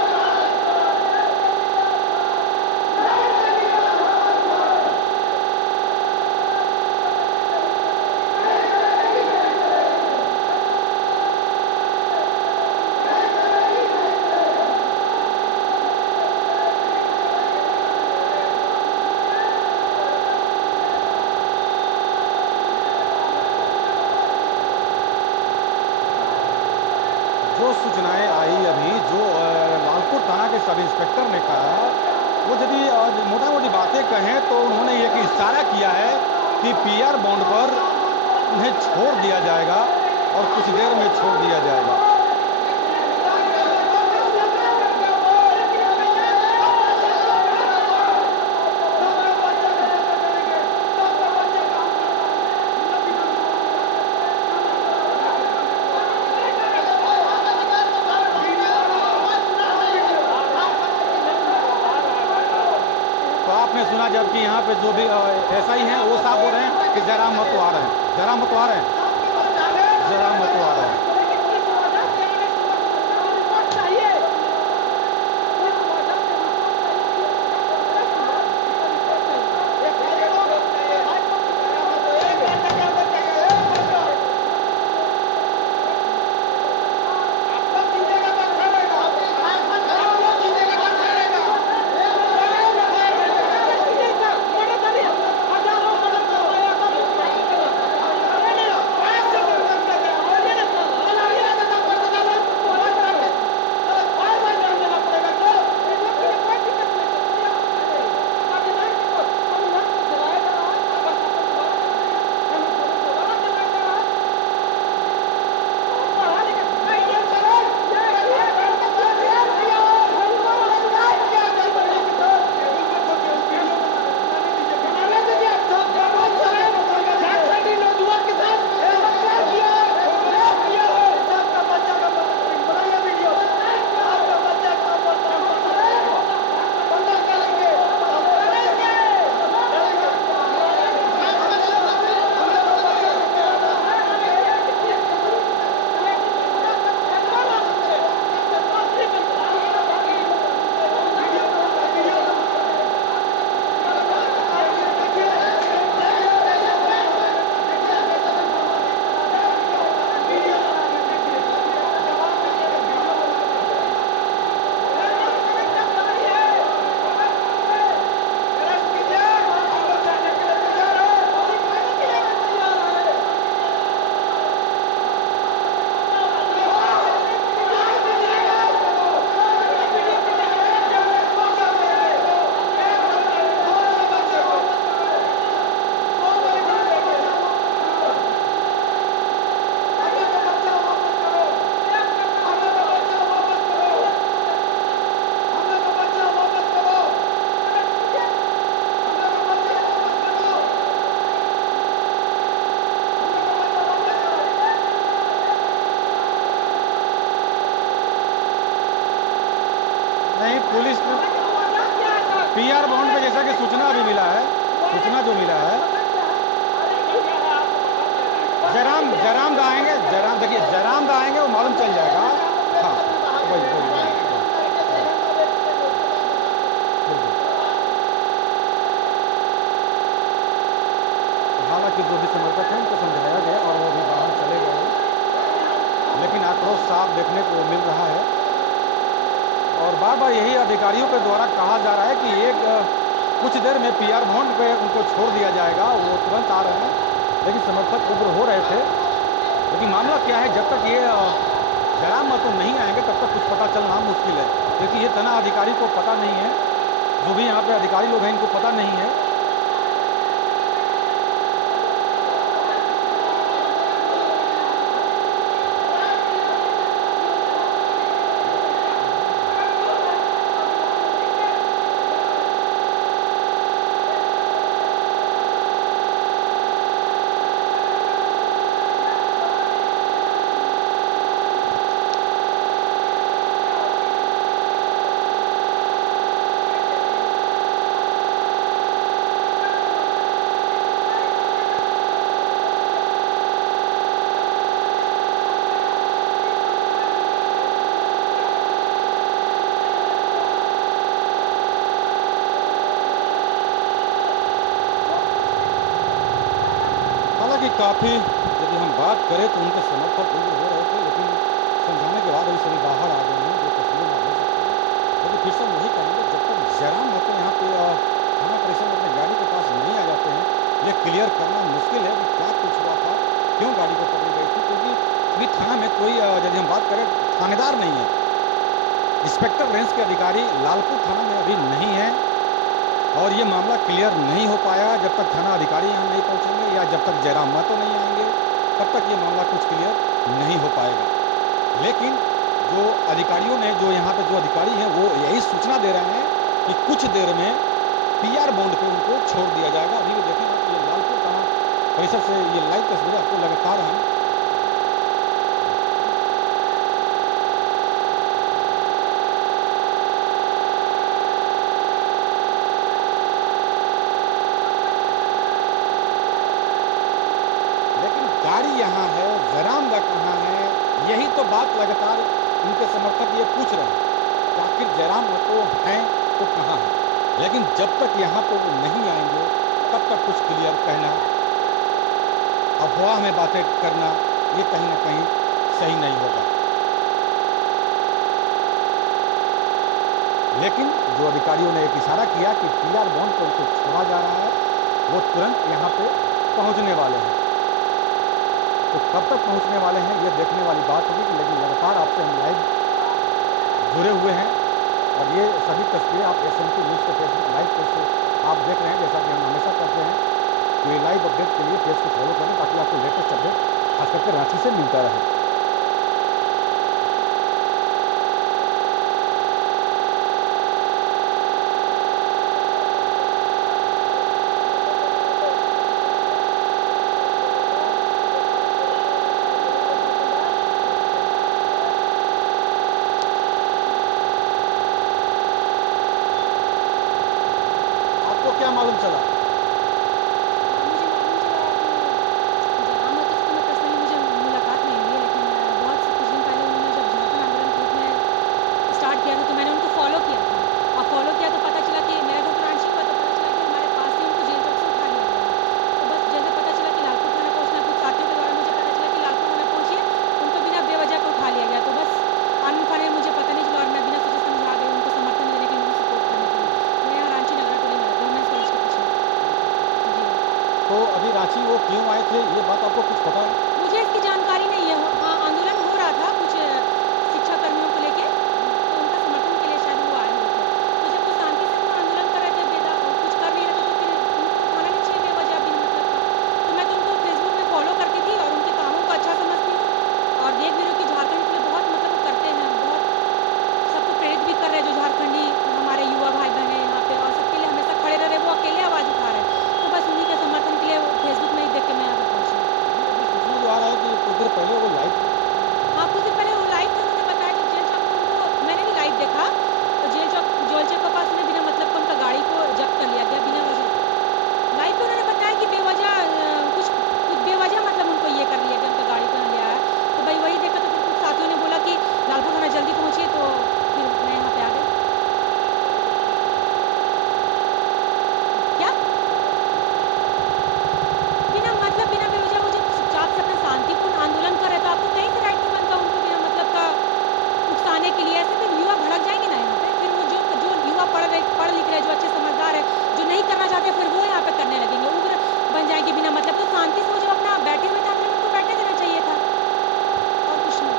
जो सूचनाएं आई अभी, जो लालपुर थाना के सब इंस्पेक्टर ने कहा, वो यदि मोटा मोटी बातें कहें तो उन्होंने एक इशारा किया है कि पीआर बॉन्ड पर उन्हें छोड़ दिया जाएगा और कुछ देर में छोड़ दिया जाएगा। आपने सुना जबकि यहाँ पे जो भी ऐसा ही है वो साफ हो रहे हैं कि जयराम महतो आ रहे हैं, जयराम महतो आ रहे हैं, जयराम महतो आ रहे हैं। नहीं, पुलिस पीआर बॉन्ड पे जैसा कि सूचना अभी मिला है, सूचना जो मिला है, जयराम दा आएंगे, देखिए जयराम दा आएंगे वो मालूम चल जाएगा। हाँ वही हालांकि जो भी समर्थक हैं उनको समझाया गया और वो भी बाहर चले गए, लेकिन आक्रोश साफ देखने को मिल रहा है। और बार बार यही अधिकारियों के द्वारा कहा जा रहा है कि एक कुछ देर में पीआर बॉन्ड पे उनको छोड़ दिया जाएगा, वो तुरंत आ रहे हैं। लेकिन समर्थक उग्र हो रहे थे। लेकिन मामला क्या है, जब तक ये जयराम महतो नहीं आएंगे तब तक कुछ पता चलना मुश्किल है, क्योंकि ये थाना अधिकारी को पता नहीं है, जो भी यहाँ पे अधिकारी लोग हैं इनको पता नहीं है। हालांकि काफ़ी यदि हम बात करें तो उनके समर्थक उग्र हो रहे थे, लेकिन समझाने के बाद अभी सभी बाहर आ गए हैं, जो तस्वीर आप देख सकते हैं। लेकिन फिर से हम वही करेंगे, जब तक जयराम महतो यहाँ पे थाना परिसर में अपनी गाड़ी के पास नहीं आ जाते हैं, ये क्लियर करना मुश्किल है कि क्या कुछ हुआ था, क्यों गाड़ी को पकड़ी गई थी। क्योंकि अभी थाना में कोई यदि हम बात करें थानेदार नहीं है, इंस्पेक्टर रेंज के अधिकारी लालपुर थाना में अभी नहीं है, और ये मामला क्लियर नहीं हो पाया जब तक थाना अधिकारी यहाँ नहीं पहुँचेंगे या जब तक जयराम महतो नहीं आएंगे, तब तक ये मामला कुछ क्लियर नहीं हो पाएगा। लेकिन जो अधिकारियों ने, जो यहाँ पे जो अधिकारी हैं, वो यही सूचना दे रहे हैं कि कुछ देर में पीआर बॉन्ड पे उनको छोड़ दिया जाएगा। अभी भी देखें आप, ये लालपुर थाना परिसर से ये लाइव तस्वीरें आपको लगातार हम गाड़ी यहाँ है, जयराम दा कहाँ है, यही तो बात लगातार उनके समर्थक ये पूछ रहे हैं कि आखिर जयराम महतो हैं तो कहाँ हैं। लेकिन जब तक यहाँ पर वो नहीं आएंगे तब तक कुछ क्लियर कहना, अफवाह में बातें करना, ये कहीं ना कहीं सही नहीं होगा। लेकिन जो अधिकारियों ने एक इशारा किया कि पीआर बॉन्ड पर उनको छोड़ा जा रहा है, वो तुरंत यहाँ पे पहुँचने वाले हैं। तो कब तक पहुंचने वाले हैं ये देखने वाली बात होगी, लेकिन लगातार आपसे हम लाइव जुड़े हुए हैं और ये सभी तस्वीरें आप SMP न्यूज़ के फेसबुक लाइव पेज से आप देख रहे हैं। जैसा कि हम हमेशा करते हैं कि लाइव अपडेट के लिए पेज को फॉलो करें ताकि आपको लेटेस्ट अपडेट खास करके रांची से मिलता रहे। क्या मालूम चला? मुझे मालूम चला कि जयराम महतो से तो मैं पर्सनली मुझे मुलाकात नहीं हुई है, लेकिन बहुत कुछ दिन पहले उन्होंने जब झारखंड आंदोलन ग्रुप में स्टार्ट किया था तो मैंने उनको फॉलो किया था। और फॉलो किया तो पता चला कि मेरा घर तो रांची हुआ, तो पता चला कि हमारे पास से उनको जेल चौक से उठा लिया गया। तो बस जैसे पता चला कि लालपुर थाना पहुँचना, कुछ साथियों के द्वारा मुझे पता चला कि लालपुर थाना पहुँचिए, उनको बिना बेवजह को उठा लिया गया। तो बस कानून फाने मुझे पता नहीं चला और मैं बिना सोचे समझे आ गई उनको समर्थन देने के लिए, उनको सपोर्ट करने के लिए। मैं यहाँ रांची नगरा टोली में रहती हूँ, मैं कॉलेज के पीछे। जी तो अभी रांची वो क्यों आए थे, ये बात आपको कुछ पता है? मुझे इसकी जानकारी नहीं है। आंदोलन हो रहा था कुछ शिक्षा कर्मियों को लेके, तो उनका समर्थन के लिए शायद वो आए हुए थे। तो जब वो शांति से वो आंदोलन कर रहे थे, बेदा और कुछ कर नहीं रहे थे, तो फिर उनको उठाना नहीं चाहिए बेवजह बिन मतलब का। तो मैं तो उनको फेसबुक में फॉलो करती थी और उनके कामों को अच्छा समझती हूँ और देख भी रही हूँ कि झारखंड के लिए बहुत मतलब वो करते हैं, बहुत सबको प्रेरित भी कर रहे हैं। जो झारखंडी हमारे युवा भाई बहन है यहाँ पे और सबके लिए हमेशा खड़े रह रहे, वो अकेले आवाज़ उठा रहे हैं। तो बस उन्हीं के समर्थन के लिए फेसबुक में ही देख के मैं यहाँ पे पहुँची। सूचना जो करने के लिए, ऐसे फिर युवा भड़क जाएंगे ना यहाँ पे, फिर वो जो युवा पढ़ लिख रहे, जो अच्छे समझदार है, जो नहीं करना चाहते, फिर वो यहाँ पे करने लगेंगे, उग्र बन जाएंगे बिना मतलब। तो शांति से वो जब अपना बैठे हुए थे, हमने उनको बैठने देना चाहिए था, और कुछ नहीं।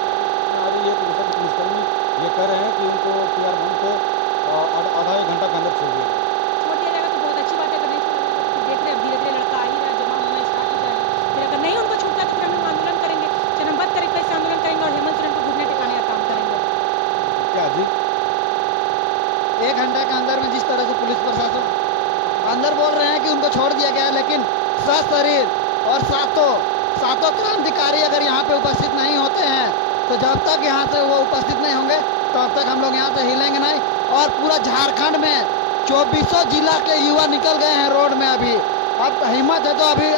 अभी ये जैसा कि पुलिसकर्मी ये कह रहे हैं कि उनको PR 1 पे आधा एक घंटा के अंदर छोड़ दिया गया। छोड़ दिया जाएगा तो बहुत अच्छी बात है, अगर नहीं छोड़ा जाएगा तो देख रहे हैं अब धीरे धीरे लड़का आ ही रहा है, जमा होना स्टार्ट हो जाएगा। फिर अगर नहीं उनको छूटता तो फिर हम लोग आंदोलन करेंगे, चरणबद्ध तरीके से आंदोलन करेंगे और हेमंत सोरेन को घुटने टिकाने का काम करेंगे। क्या जी? 1 घंटे के अंदर में जिस तरह से पुलिस प्रशासन अंदर बोल रहे हैं कि उनको छोड़ दिया गया है, लेकिन सशरीर और सातों क्रांतिकारी अगर यहाँ पे उपस्थित नहीं होते हैं तो जब तक यहाँ से वो उपस्थित नहीं होंगे तब तक हम लोग यहाँ से हिलेंगे नहीं। और पूरा झारखंड में 2400 जिला के युवा निकल गए हैं रोड में। अभी अब हिम्मत है तो अभी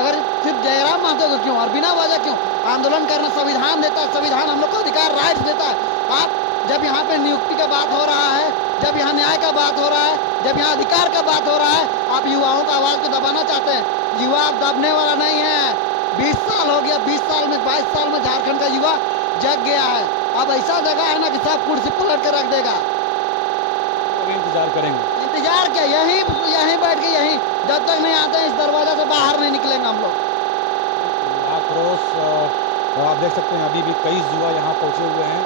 अगर सिर्फ जयराम महतो को क्यों और बिना वजह क्यों आंदोलन करना संविधान देता है, संविधान हम लोग को अधिकार राइट्स देता है। आप जब यहाँ पे नियुक्ति का बात हो रहा है, जब यहाँ न्याय का बात हो रहा है, जब यहाँ अधिकार का बात हो रहा है, आप युवाओं का आवाज़ को दबाना चाहते हैं। युवा अब दबने वाला नहीं है। 20 साल हो गया, 20 साल में 22 साल में झारखंड का युवा जग गया है। अब ऐसा जगह है ना कि सब कुर्सी पलट के रख देगा। अभी इंतजार करेंगे। इंतजार क्या, यहीं बैठ के यहीं जब तक नहीं आते हैं इस दरवाजा से बाहर नहीं निकलेंगे हम लोग। आक्रोश और आप देख सकते हैं अभी भी कई युवा यहाँ पहुँचे हुए हैं।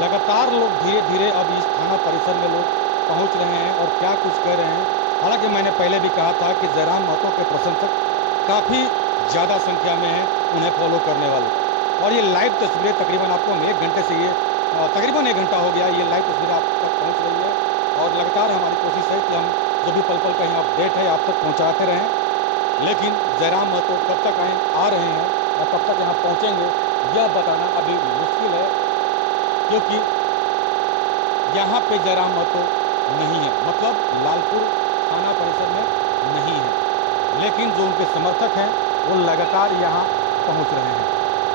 लगातार लोग धीरे धीरे अब इस थाना परिसर में लोग पहुँच रहे हैं और क्या कुछ कह रहे हैं। हालांकि मैंने पहले भी कहा था कि जयराम महतो के प्रशंसक काफ़ी ज़्यादा संख्या में हैं उन्हें फॉलो करने वाले। और ये लाइव तस्वीरें तकरीबन आपको हम 1 घंटे से तकरीबन 1 घंटा हो गया ये लाइव तस्वीरें आप तक पहुँच रही है। और लगातार हमारी कोशिश है कि हम जो भी पल पल का यहाँ अपडेट है आप तक पहुँचाते रहें। लेकिन जयराम महतो कब तक आ रहे हैं और कब तक यहाँ पहुँचेंगे यह बताना अभी मुश्किल है, क्योंकि यहाँ पे जयराम महतो नहीं है, मतलब लालपुर थाना परिसर में नहीं है। लेकिन जो उनके समर्थक हैं वो लगातार यहाँ पहुँच रहे हैं।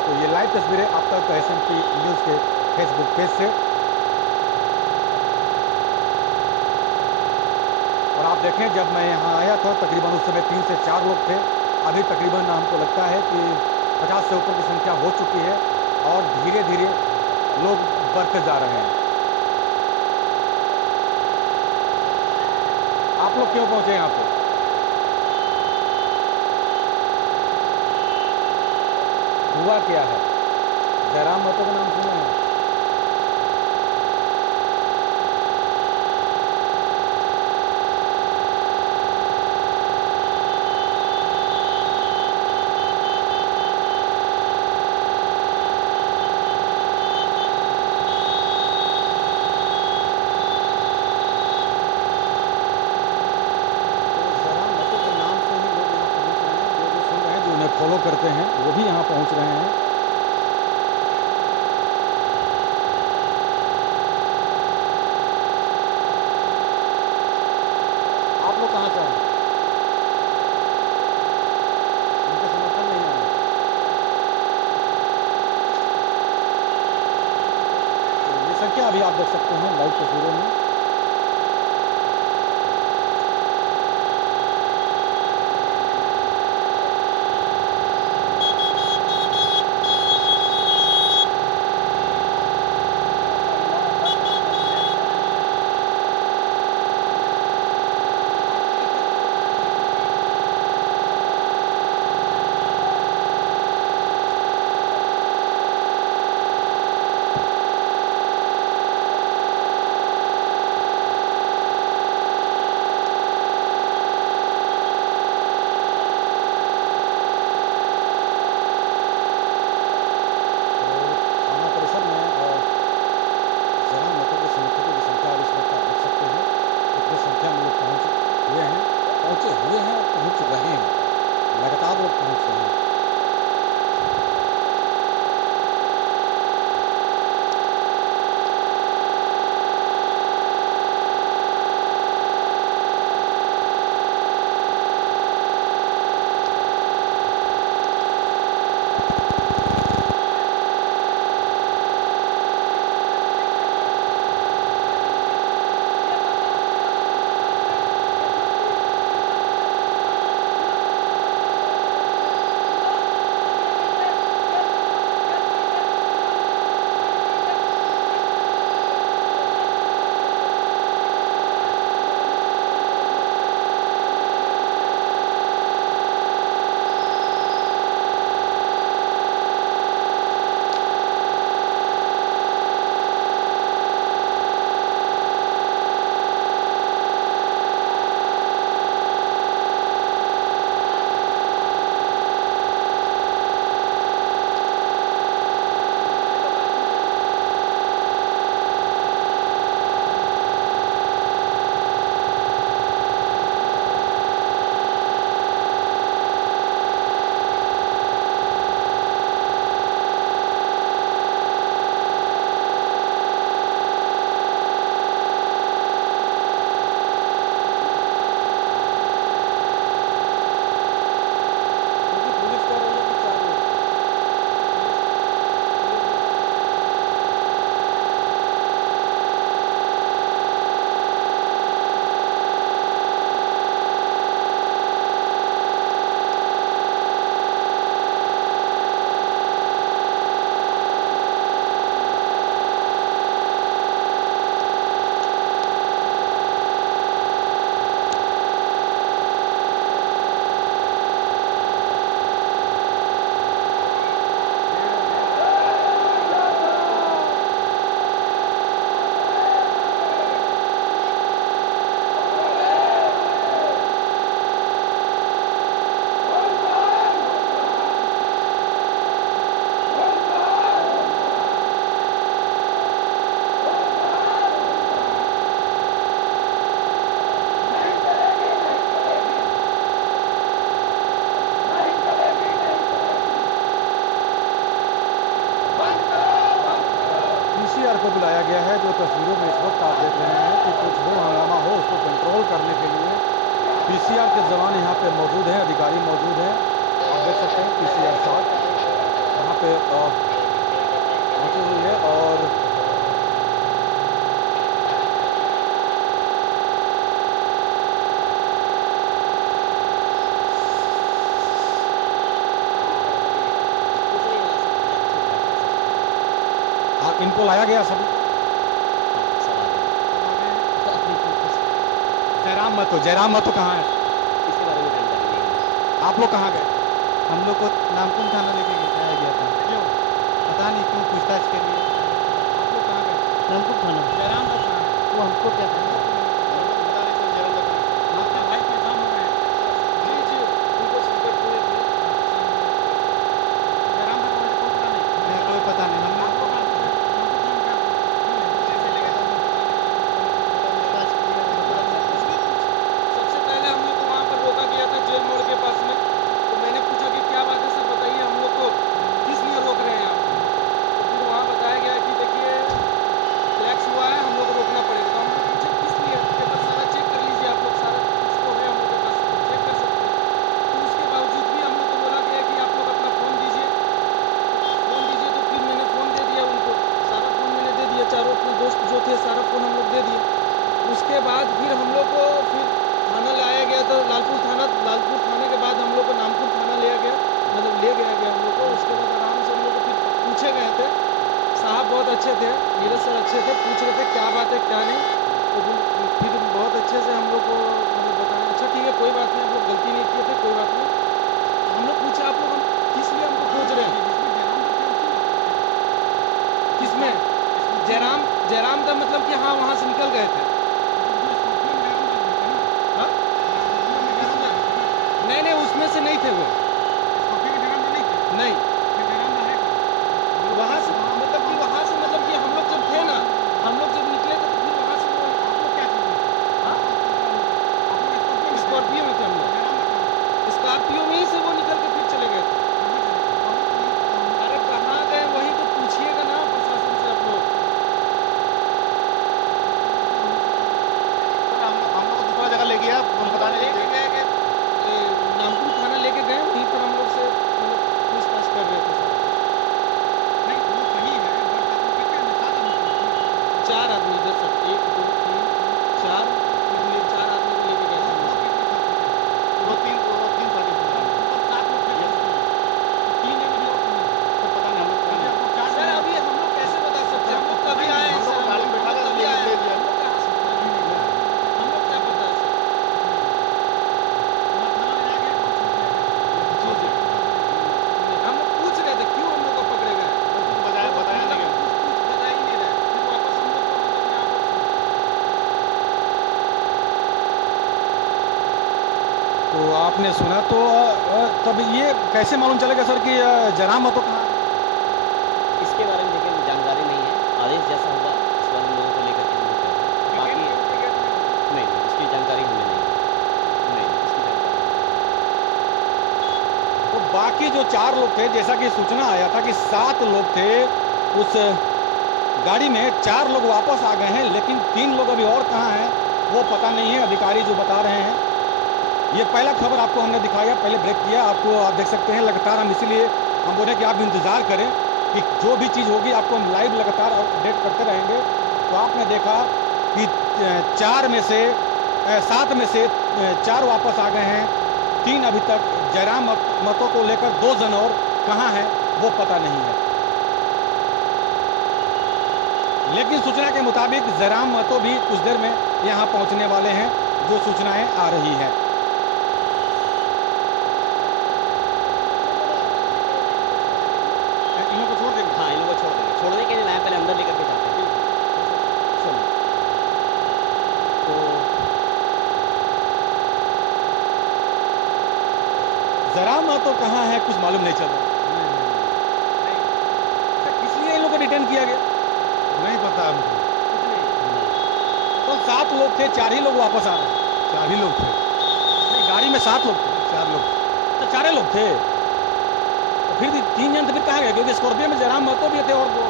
तो ये लाइव तस्वीरें आप तक SMP न्यूज़ के फेसबुक पेज से। और आप देखें जब मैं यहाँ आया था तकरीबन उस समय 3 से 4 लोग थे। अभी तकरीबन हमको लगता है कि 50 से ऊपर की संख्या हो चुकी है और धीरे धीरे लोग बढ़ते जा रहे हैं। आप लोग क्यों पहुँचे यहाँ पे? हुआ क्या है? जयराम महतो का नाम सुना है? फॉलो करते हैं वो भी यहाँ पहुँच रहे हैं। आप लोग कहाँ से आए? उनके समर्थन नहीं आए। तो ये संख्या अभी आप देख सकते हैं लाइव तस्वीरों में। पीसीआर को बुलाया गया है। जो तस्वीरों में इस वक्त आप देख रहे हैं कि कुछ हो हंगामा हो उसको कंट्रोल करने के लिए पीसीआर के जवान यहाँ पे मौजूद हैं, अधिकारी मौजूद हैं। आप देख सकते हैं पीसीआर 7 यहाँ पे पहुंची हुई है और इनको लाया गया सभी। जयराम महतो कहाँ है? इसके बारे में जानकारी नहीं है। आप लोग कहाँ गए? हम लोग को नामकुम थाना लेके जाया गया था। क्यों? पता नहीं क्यों, पूछताछ के लिए। आप लोग कहाँ गए? नामकुम थाना। जयराम का कहाँ है? वो हमको क्या पता। आपका भाई के एग्जाम हो रहे हैं? जयराम का कोई पता नहीं? कोई पता नहीं। हम आप लोग सबसे पहले हम लोग को वहाँ पर रोका गया था जेल मोड़ के पास में। तो मैंने पूछा कि क्या बात है सर, बताइए हम लोग को किस लिए रोक रहे हैं आप? तो फिर वहाँ बताया गया कि देखिए फ्लैक्स हुआ है, हम लोग को रोकना पड़ेगा। तो हम लोग पूछे किस लिए, पेपर सारा चेक कर लीजिए आप लोग, सारा कुछ तो है हम लोग के पास, चेक कर सकते हैं। तो उसके बावजूद भी हम लोग को बोला गया कि आप लोग अपना फ़ोन दीजिए। तो फिर मैंने फ़ोन दे दिया उनको, सारा फ़ोन मैंने दे दिया, चारों अपने दोस्त जो थे सारा फ़ोन हम लोग दे दिए। उसके बाद फिर हम लोग को फिर थाना लाया गया था, लालपुर थाने के बाद हम लोग को नामकुम थाना लिया गया, मतलब ले गया गया हम लोग को। उसके बाद आराम से हम लोग को फिर पूछे गए थे। साहब बहुत अच्छे थे, नीरज सर अच्छे थे, पूछ रहे थे क्या बात है क्या नहीं। तो फिर बहुत अच्छे से हम लोग को मतलब बताया, अच्छा ठीक है कोई बात नहीं, आप लोग गलती नहीं किए थे, कोई बात नहीं। हम लोग पूछा आप लोग हम किस लिए हमको खोज रहे हैं? किसमें? जयराम का मतलब कि हाँ वहाँ से निकल गए थे। हाँ? नहीं उसमें से नहीं थे वो। नहीं वहाँ से मतलब कि हम लोग जब थे ना, हम लोग जब निकले थे तो फिर वहाँ से वो हाँ? स्कॉर्पियो में थे हम लोग, स्कॉर्पियो में ही से वो निकल के फिर चले गए थे। अरे कहाँ गए वही तो पूछिएगा ना प्रशासन से आप लोग। हम लोग दूसरा जगह ले गया, पता नहीं लेके गए कि नामकुम थाना लेके गए, वहीं पर हम लोग से मतलब पूछताछ कर रहे थे सारा कुछ। नहीं वो सही है, बट आपको कितने 7 आदमी? 4 आदमी इधर सब, 1 2 3 4 4 आदमी को लेके गए थे हम लोग। वो तीन साथी थे। 7 लोग थे। 3 जन अभी और कहाँ हैं? तो पता नहीं हम लोग अभी आप लोग 4 सर जन अभी हम लोग कैसे बता सकते हैं? हम लोग कभी आए हैं हम लोग सर, गाड़ी में बैठा कर कभी ले आए हैं, लिया। हम लोग कहाँ से पता नहीं है? हम लोग क्या पता है सर? वहाँ थाना ले जाके और छोड़ दिया गया। हम लोग पूछ रहे थे क्यों हम लोग को पकड़े गए, कुछ बताया नहीं गया। कुछ बता ही नहीं रहे। फिर वापस हम लोग को मतलब यहाँ पर तो आपने सुना तो तब ये कैसे मालूम चलेगा सर कि जयराम महतो कहाँ है? इसके बारे में देखिए जानकारी नहीं है, आदेश जैसा होगा इस बार हम लोगों को लेकर के हम लोग करेंगे। बाकी नहीं इसकी जानकारी हमें नहीं इसकी जानकारी तो बाकी जो 4 लोग थे, जैसा कि सूचना आया था कि 7 लोग थे उस गाड़ी में, 4 लोग वापस आ गए हैं, लेकिन 3 लोग अभी और कहाँ हैं वो पता नहीं है। अधिकारी जो बता रहे हैं, ये पहला खबर आपको हमने दिखाया, पहले ब्रेक किया आपको, आप देख सकते हैं लगातार हम इसीलिए हम बोले कि आप इंतज़ार करें कि जो भी चीज़ होगी आपको हम लाइव लगातार अपडेट करते रहेंगे। तो आपने देखा कि 7 में से 4 वापस आ गए हैं, 3 अभी तक जयराम महतो को लेकर 2 जन और कहाँ हैं वो पता नहीं है। लेकिन सूचना के मुताबिक जयराम महतो भी कुछ देर में यहाँ पहुँचने वाले हैं, जो सूचनाएं आ रही हैं। इन लोगों को छोड़ देंगे? हाँ इन लोगों को छोड़ देंगे, छोड़ने के लिए लाए पहले अंदर लेकर के जाते हैं। चलिए। तो जयराम महतो कहाँ है कुछ मालूम नहीं चल रहा। अच्छा, किस लिए इन लोगों को डिटेन किया गया? नहीं पता हमको। तो 7 लोग थे, 4 ही लोग वापस आ रहे हैं। 4 ही लोग थे? नहीं, गाड़ी में 7 लोग थे। 4 लोग तो 4 लोग थे। तो फिर भी 3 जन तो फिर कहाँ गए? क्योंकि स्कॉर्पियो में जयराम महतो भी थे और 2।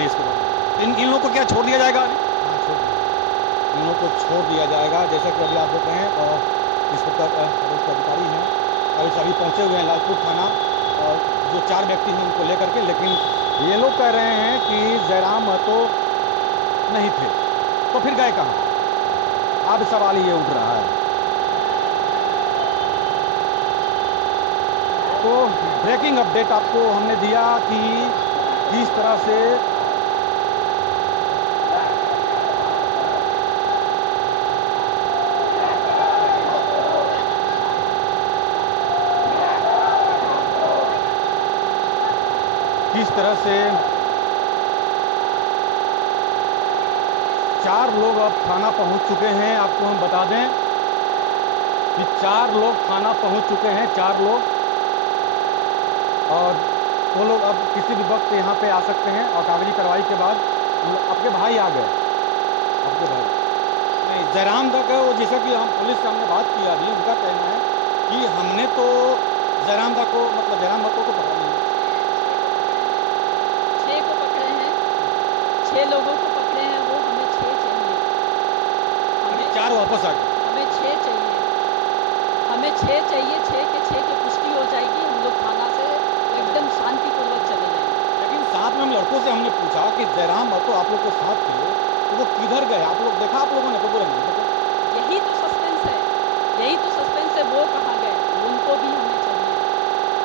नहीं इसके बारे में। इन लोगों को क्या छोड़ दिया जाएगा? इन लोगों को छोड़ दिया जाएगा। जैसे कि अभी आप देख रहे हैं इंस्पेक्टर अधिकारी हैं, अभी सभी पहुंचे हुए हैं लालपुर थाना, और जो 4 व्यक्ति हैं उनको लेकर के। लेकिन ये लोग कह रहे हैं कि जयराम महतो नहीं थे, तो फिर गए कहाँ? अब सवाल ये उठ रहा है। तो ब्रेकिंग अपडेट आपको हमने दिया कि किस तरह से चार लोग अब थाना पहुंच चुके हैं। आपको हम बता दें कि 4 लोग थाना पहुंच चुके हैं, 4 लोग, और वो लोग अब किसी भी वक्त यहाँ पे आ सकते हैं। और कागजी कार्रवाई के बाद आपके भाई आ गए, आपके भाई नहीं जयराम तक है वो, जैसा कि हम पुलिस से हमने बात किया अभी, उनका कहना है कि हमने तो जयराम दा को, मतलब जयराम महतो को पकड़ा नहीं, 6 को पकड़े हैं, 6 लोगों को पकड़े हैं। वो हमें 6 चाहिए, अभी 4 वापस आ गए। हमें 6 चाहिए, हमें 6 चाहिए। 6 के 6 की पुष्टि हो जाएगी, हम लोग थाना से एकदम शांतिपूर्वक चले जाएंगे। लेकिन साथ में हम लड़कों से हमने पूछा कि जयराम महतो आप लोग के साथ थे, तो वो किधर गए? आप लोग देखा, आप लोगों ने तो बोले नहीं देखा। यही तो सस्पेंस है, यही तो सस्पेंस है। वो कहाँ गए? उनको भी हमें चाहिए।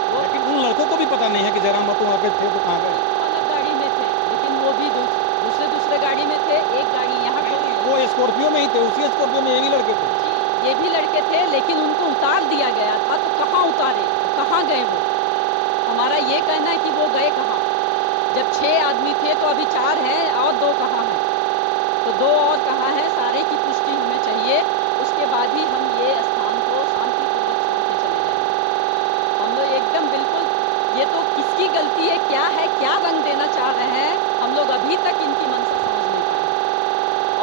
वो लेकिन उन लड़कों को भी पता नहीं है कि जयराम महतो वहाँ पे थे, तो कहाँ गए? वो अलग गाड़ी में थे, लेकिन वो भी दूसरे गाड़ी में थे। एक गाड़ी यहाँ वो स्कॉर्पियो में ही थे, उसी स्कॉर्पियो में ये भी लड़के थे। ये भी लड़के थे, लेकिन उनको उतार दिया गया था। तो कहाँ उतारे, कहाँ गए वो? हमारा ये कहना है कि वो गए कहाँ? जब 6 आदमी थे तो अभी 4 हैं, और 2 कहाँ हैं? तो 2 और कहाँ हैं? सारे की पुष्टि हमें चाहिए। उसके बाद ही हम ये स्थान को शांतिपूर्वक छोड़ के चले जाएंगे। हम लोग एकदम बिल्कुल, ये तो किसकी गलती है, क्या रंग देना चाह रहे हैं, हम लोग अभी तक इनकी मंशा समझ नहीं पाए,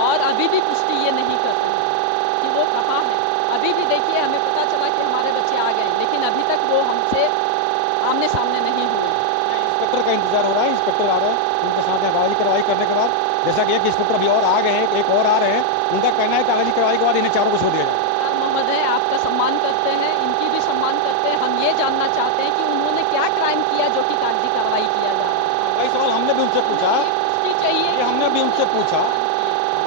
और अभी भी पुष्टि ये नहीं कर रहे हैं कि वो कहाँ है। अभी भी देखिए, हमें पता चला कि हमारे बच्चे आ गए, लेकिन अभी तक वो हमसे आमने सामने नहीं हुए। इंस्पेक्टर का इंतजार हो रहा है, इंस्पेक्टर आ रहे हैं, उनके साथ कागजी कार्रवाई करने के बाद, जैसा कि एक इंस्पेक्टर अभी और आ गए हैं, एक और आ रहे हैं, उनका कहना है कागजी कार्रवाई के बाद इन्हें 4 को छोड़ दिया जाए। महोदय, आपका सम्मान करते हैं, इनकी भी सम्मान करते हैं। हम ये जानना चाहते हैं कि उन्होंने क्या क्राइम किया जो कि कागजी कार्रवाई किया जा रहा है। वही सवाल हमने भी उनसे पूछा, ये पुष्टि चाहिए। ये हमने भी उनसे पूछा,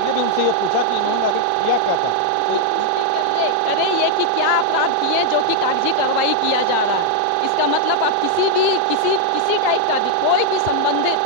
ये पूछा कि इन्होंने आगे किया क्या था। करे ये कि क्या अपराध किए जो कि कागजी कार्रवाई किया जा रहा है। इसका मतलब आप किसी टाइप का भी कोई भी संबंधित,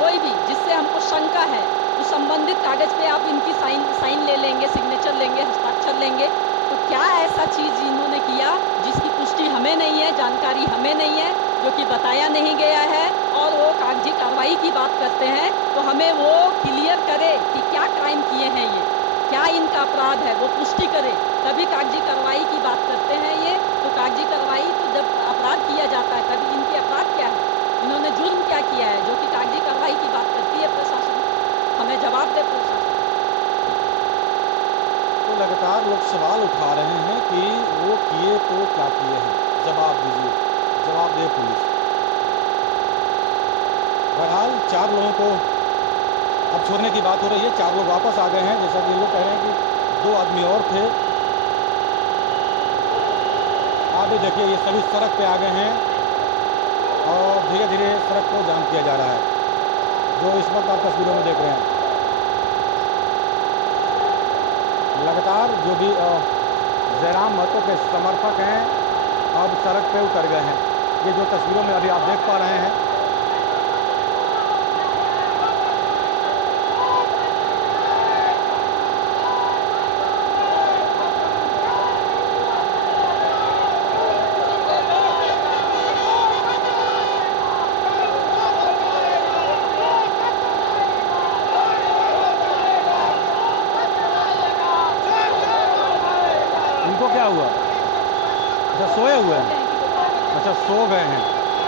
कोई भी जिससे हमको शंका है, उस संबंधित कागज पे आप इनकी साइन ले लेंगे, सिग्नेचर लेंगे, हस्ताक्षर लेंगे। तो क्या ऐसा चीज इन्होंने किया जिसकी पुष्टि हमें नहीं है, जानकारी हमें नहीं है, जो कि बताया नहीं गया है, और वो कागजी कार्रवाई की बात करते हैं, तो हमें वो क्लियर करे कि क्या क्राइम किए हैं ये, क्या इनका अपराध है, वो पुष्टि करे, तभी कागजी कार्रवाई की बात करते हैं ये। तो कागजी कार्रवाई तो जब अपराध किया जाता है, तभी इनके अपराध क्या है, इन्होंने जुर्म क्या किया है, जो कि कागजी कार्रवाई की बात करती है प्रशासन। हमें जवाब दे प्रशासन। तो लगातार लोग सवाल उठा रहे हैं कि वो किए तो क्या किए हैं, जवाब दीजिए, जवाब दे पुलिस। बहरहाल 4 लोगों को अब छोड़ने की बात हो रही है, 4 लोग वापस आ गए हैं। जैसा कि लोग कह रहे हैं कि 2 आदमी और थे। आप भी देखिए, ये सभी सड़क पे आ गए हैं, और धीरे धीरे सड़क को जाम किया जा रहा है, जो इस वक्त आप तस्वीरों में देख रहे हैं। लगातार जो भी जयराम महतो के समर्थक हैं, अब सड़क पे उतर गए हैं। ये जो तस्वीरों में अभी आप देख पा रहे हैं, इनको क्या हुआ? अच्छा, सोए हुए हैं, अच्छा सो गए हैं।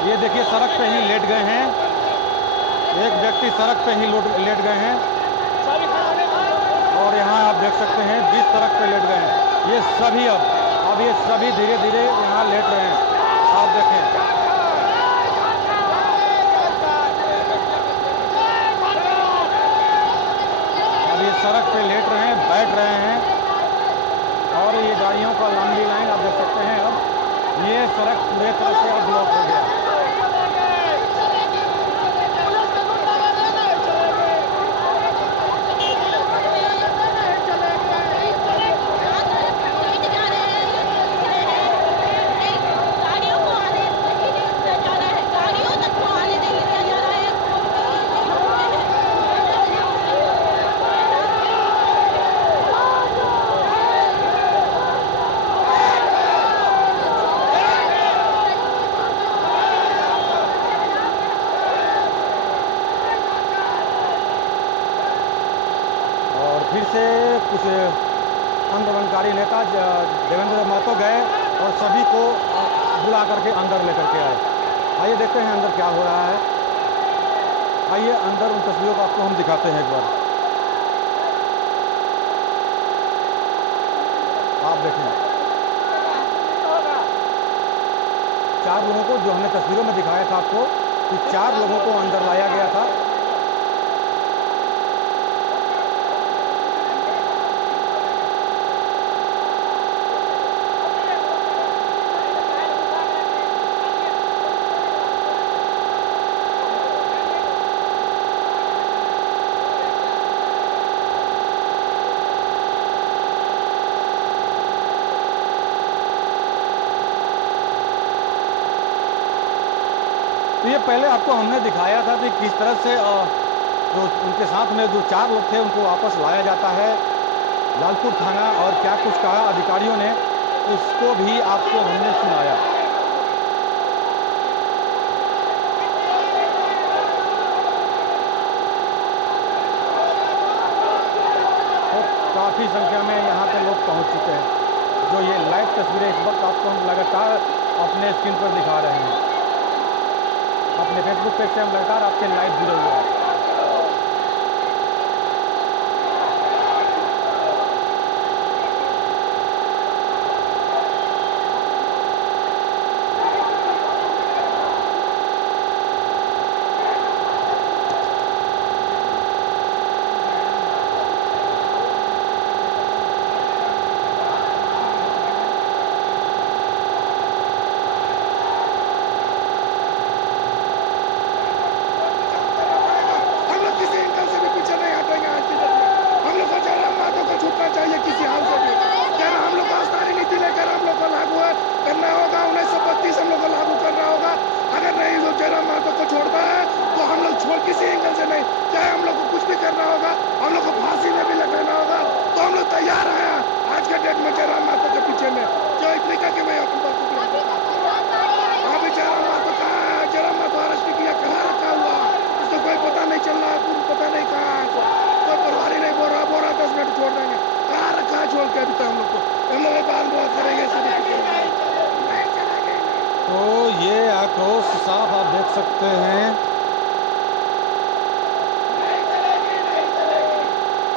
ये देखिए, सड़क पे ही लेट गए हैं, एक व्यक्ति सड़क पे ही लेट गए हैं, और यहाँ आप देख सकते हैं जिस सड़क पे लेट गए हैं, ये सभी अब ये सभी धीरे धीरे यहाँ लेट रहे हैं। आप देखें, सड़क पे लेट रहे हैं, बैठ रहे हैं और ये गाड़ियों का लंबी लाइन आप देख सकते हैं। अब ये सड़क पूरे तरह से अब ब्लॉक हो गया। फिर से कुछ आंदोलनकारी नेता देवेंद्र महतो गए और सभी को बुला करके अंदर लेकर के आए। आइए देखते हैं अंदर क्या हो रहा है। आइए अंदर उन तस्वीरों को आपको हम दिखाते हैं एक बार। आप देखें 4 लोगों को, जो हमने तस्वीरों में दिखाया था आपको, कि 4 लोगों को अंदर लाया गया था। तो ये पहले आपको हमने दिखाया था कि किस तरह से जो उनके साथ में जो 4 लोग थे उनको वापस लाया जाता है लालपुर थाना, और क्या कुछ कहा अधिकारियों ने उसको भी आपको हमने सुनाया। तो काफ़ी संख्या में यहाँ पे लोग पहुँच चुके हैं। जो ये लाइव तस्वीरें इस वक्त आपको हम लगातार अपने स्क्रीन पर दिखा रहे हैं। अपने फेसबुक पेज से हम लगातार आपके लाइव जुड़े हुए हैं। किसी एंगल से नहीं, चाहे हम लोग को कुछ भी करना होगा, हम लोग को फांसी में भी लगाना होगा, तो हम लोग तैयार हैं आज के डेट में जयराम महतो के पीछे में। जो इतनी का कि मैं अपनी बात अभी जयराम महतो कहाँ है? जयराम महतो अरेस्ट किया, कहाँ रखा हुआ, इसको कोई पता नहीं चल रहा, कुछ पता नहीं कहाँ है, कोई प्रभारी नहीं बोल रहा 10 मिनट छोड़ देंगे, कहाँ रखा है छोड़ के अभी तक हम लोग को। हम लोग आंदोलन करेंगे सभी। तो ये आक्रोश साफ आप देख सकते हैं,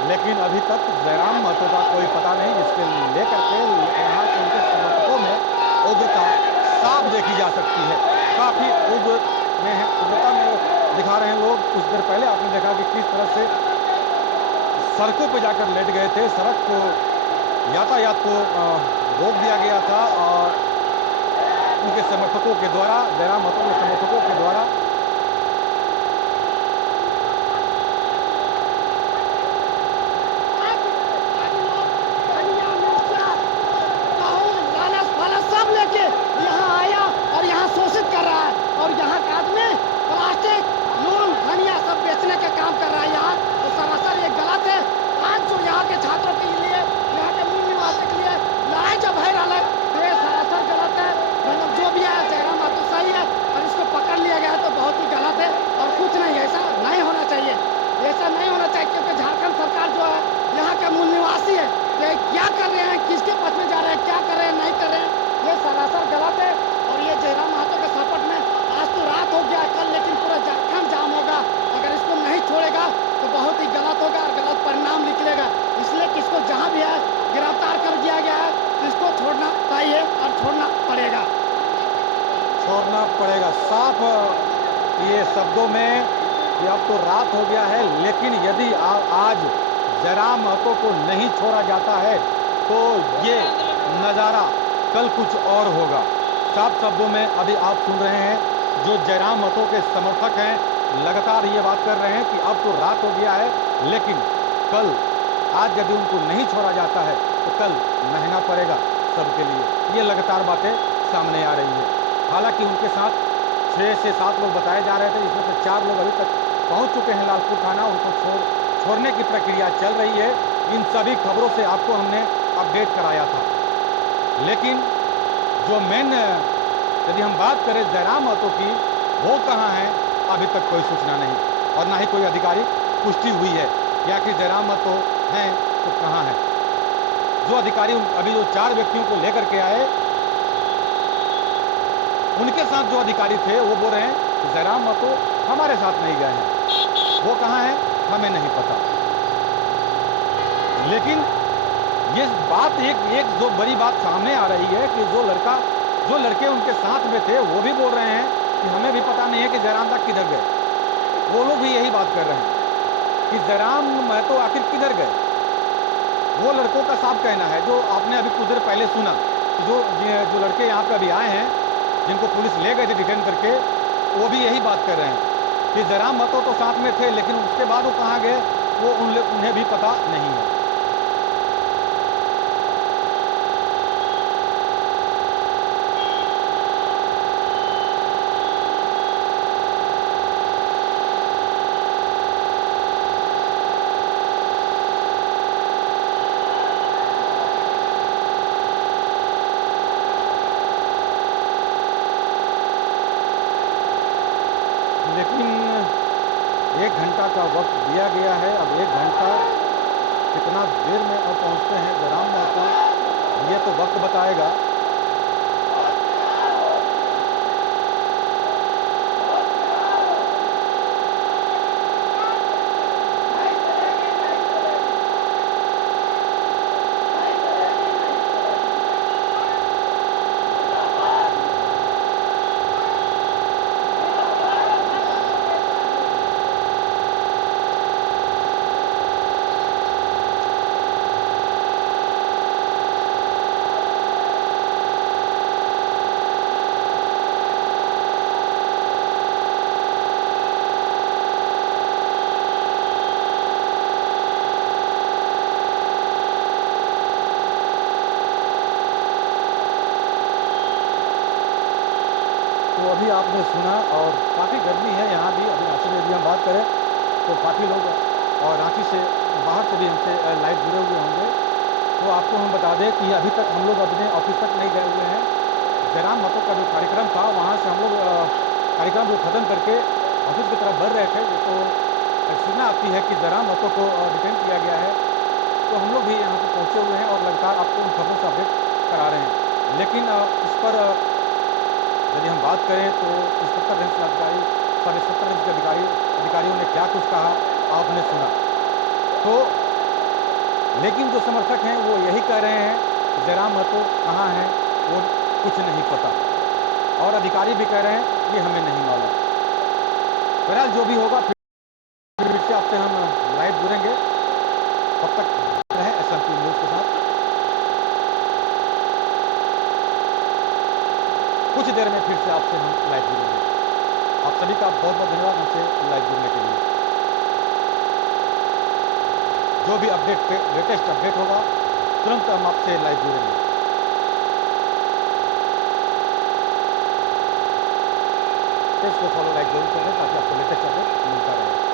लेकिन अभी तक जयराम महतो का कोई पता नहीं, जिसके लेकर के यहाँ के उनके समर्थकों में उग्रता साफ देखी जा सकती है। काफ़ी उग्रता में दिखा रहे हैं लोग। कुछ देर पहले आपने देखा कि किस तरह से सड़कों पर जाकर लेट गए थे, सड़क को यातायात को रोक दिया गया था और उनके समर्थकों के द्वारा, जयराम महतो के समर्थकों के द्वारा सब लेके यहाँ आया और यहाँ शोषित कर रहा है, और यहाँ का आदमी प्लास्टिक, नून, धनिया सब बेचने का काम कर रहा है यहाँ। तो सरासर ये गलत है। आज जो यहाँ के छात्रों के लिए, यहाँ के मूल निवासी के लिए लड़ाई जब है रहा है, तो ये सरासर गलत है। मतलब जो भी है जयराम महतो सही है, और इसको पकड़ लिया गया है तो बहुत ही गलत है और कुछ नहीं, ऐसा नहीं होना चाहिए, ऐसा नहीं होना चाहिए। क्योंकि झारखंड सरकार जो है यहाँ के मूल निवासी है, ये क्या कर रहे हैं, किसके पथ में जा रहे हैं, क्या कर रहे हैं, नहीं कर रहे हैं, ये सरासर गलत है। और ये जयराम महतो के सपोर्ट में आज तो रात हो गया कल, लेकिन पूरा झारखंड जाम होगा। अगर इसको नहीं छोड़ेगा तो बहुत ही गलत होगा और गलत परिणाम निकलेगा। इसलिए किसको जहाँ भी है गिरफ्तार कर दिया गया है, इसको छोड़ना चाहिए और छोड़ना पड़ेगा। छोड़ना पड़ेगा। साफ ये शब्दों में कि अब तो रात हो गया है, लेकिन यदि आज जयराम महतो को नहीं छोड़ा जाता है तो ये नज़ारा कल कुछ और होगा। साफ शब्दों में अभी आप सुन रहे हैं जो जयराम महतो के समर्थक हैं लगातार ये बात कर रहे हैं कि अब तो रात हो गया है, लेकिन कल आज यदि उनको नहीं छोड़ा जाता है तो कल महंगा पड़ेगा सबके लिए। ये लगातार बातें सामने आ रही है। हालांकि उनके साथ 6 से 7 लोग बताए जा रहे थे, जिसमें से 4 लोग अभी तक पहुंच चुके हैं लालपुर थाना। उनको छोड़ने की प्रक्रिया चल रही है। इन सभी खबरों से आपको हमने अपडेट कराया था। लेकिन जो मेन यदि हम बात करें जयराम महतो की, वो कहाँ है अभी तक कोई सूचना नहीं और ना ही कोई आधिकारिक पुष्टि हुई है कि आखिर जयराम महतो हैं तो कहाँ है। जो अधिकारी अभी जो 4 व्यक्तियों को लेकर के आए, उनके साथ जो अधिकारी थे वो बोल रहे हैं कि जयराम महतो हमारे साथ नहीं गए हैं, वो कहाँ है हमें नहीं पता। लेकिन ये बात एक जो बड़ी बात सामने आ रही है कि जो लड़के उनके साथ में थे वो भी बोल रहे हैं कि हमें भी पता नहीं है कि जयराम दा किधर गए। वो लोग भी यही बात कर रहे हैं कि जयराम महतो आखिर किधर गए। वो लड़कों का साफ कहना है, जो आपने अभी कुछ देर पहले सुना कि जो लड़के यहाँ पे अभी आए हैं जिनको पुलिस ले गए थे डिटेन करके, वो भी यही बात कर रहे हैं कि जयराम महतो तो साथ में थे, लेकिन उसके बाद वो कहाँ गए वो उन्हें भी पता नहीं है। लेकिन 1 घंटा का वक्त दिया गया है। अब 1 घंटा कितना देर में अब पहुंचते हैं जयराम महतो, ये तो वक्त बताएगा। तो अभी आपने सुना और काफ़ी गर्मी है यहाँ भी। अभी रांची में यदि हम बात करें तो काफ़ी लोग और रांची से बाहर से भी हमसे लाइव जुड़े हुए होंगे। तो आपको हम बता दें कि अभी तक हम लोग अपने ऑफिस तक नहीं गए हुए हैं। जयराम महतो का जो कार्यक्रम था वहाँ से हम लोग कार्यक्रम को ख़त्म करके ऑफिस की तरफ बढ़ रहे थे, तो सूचना आती है कि जयराम महतो को डिटेन किया गया है। तो हम लोग भी यहाँ पर पहुँचे हुए हैं और लगातार आपको उन खबरों से अपडेट करा रहे हैं। लेकिन इस पर यदि हम बात करें तो इंस्पेक्टर रेंज के अधिकारी, सब इंस्पेक्टर रेंज के अधिकारियों ने क्या कुछ कहा आपने सुना। तो लेकिन जो समर्थक हैं वो यही कह रहे हैं कि जयराम महतो कहाँ हैं वो कुछ नहीं पता, और अधिकारी भी कह रहे हैं कि हमें नहीं मालूम। फिलहाल जो भी होगा फिर से आपसे हम लाइव जुड़ेंगे। तब तक रहें SMP न्यूज़ के साथ। कुछ देर में फिर से आपसे हम लाइव जुड़ेंगे। आप सभी का बहुत बहुत धन्यवाद हमसे लाइव जुड़ने के लिए। जो भी अपडेट लेटेस्ट अपडेट होगा तुरंत हम आपसे लाइव जुड़ेंगे। पेज को फॉलो लाइक जरूर करें ताकि आपको लेटेस्ट अपडेट मिलता रहे।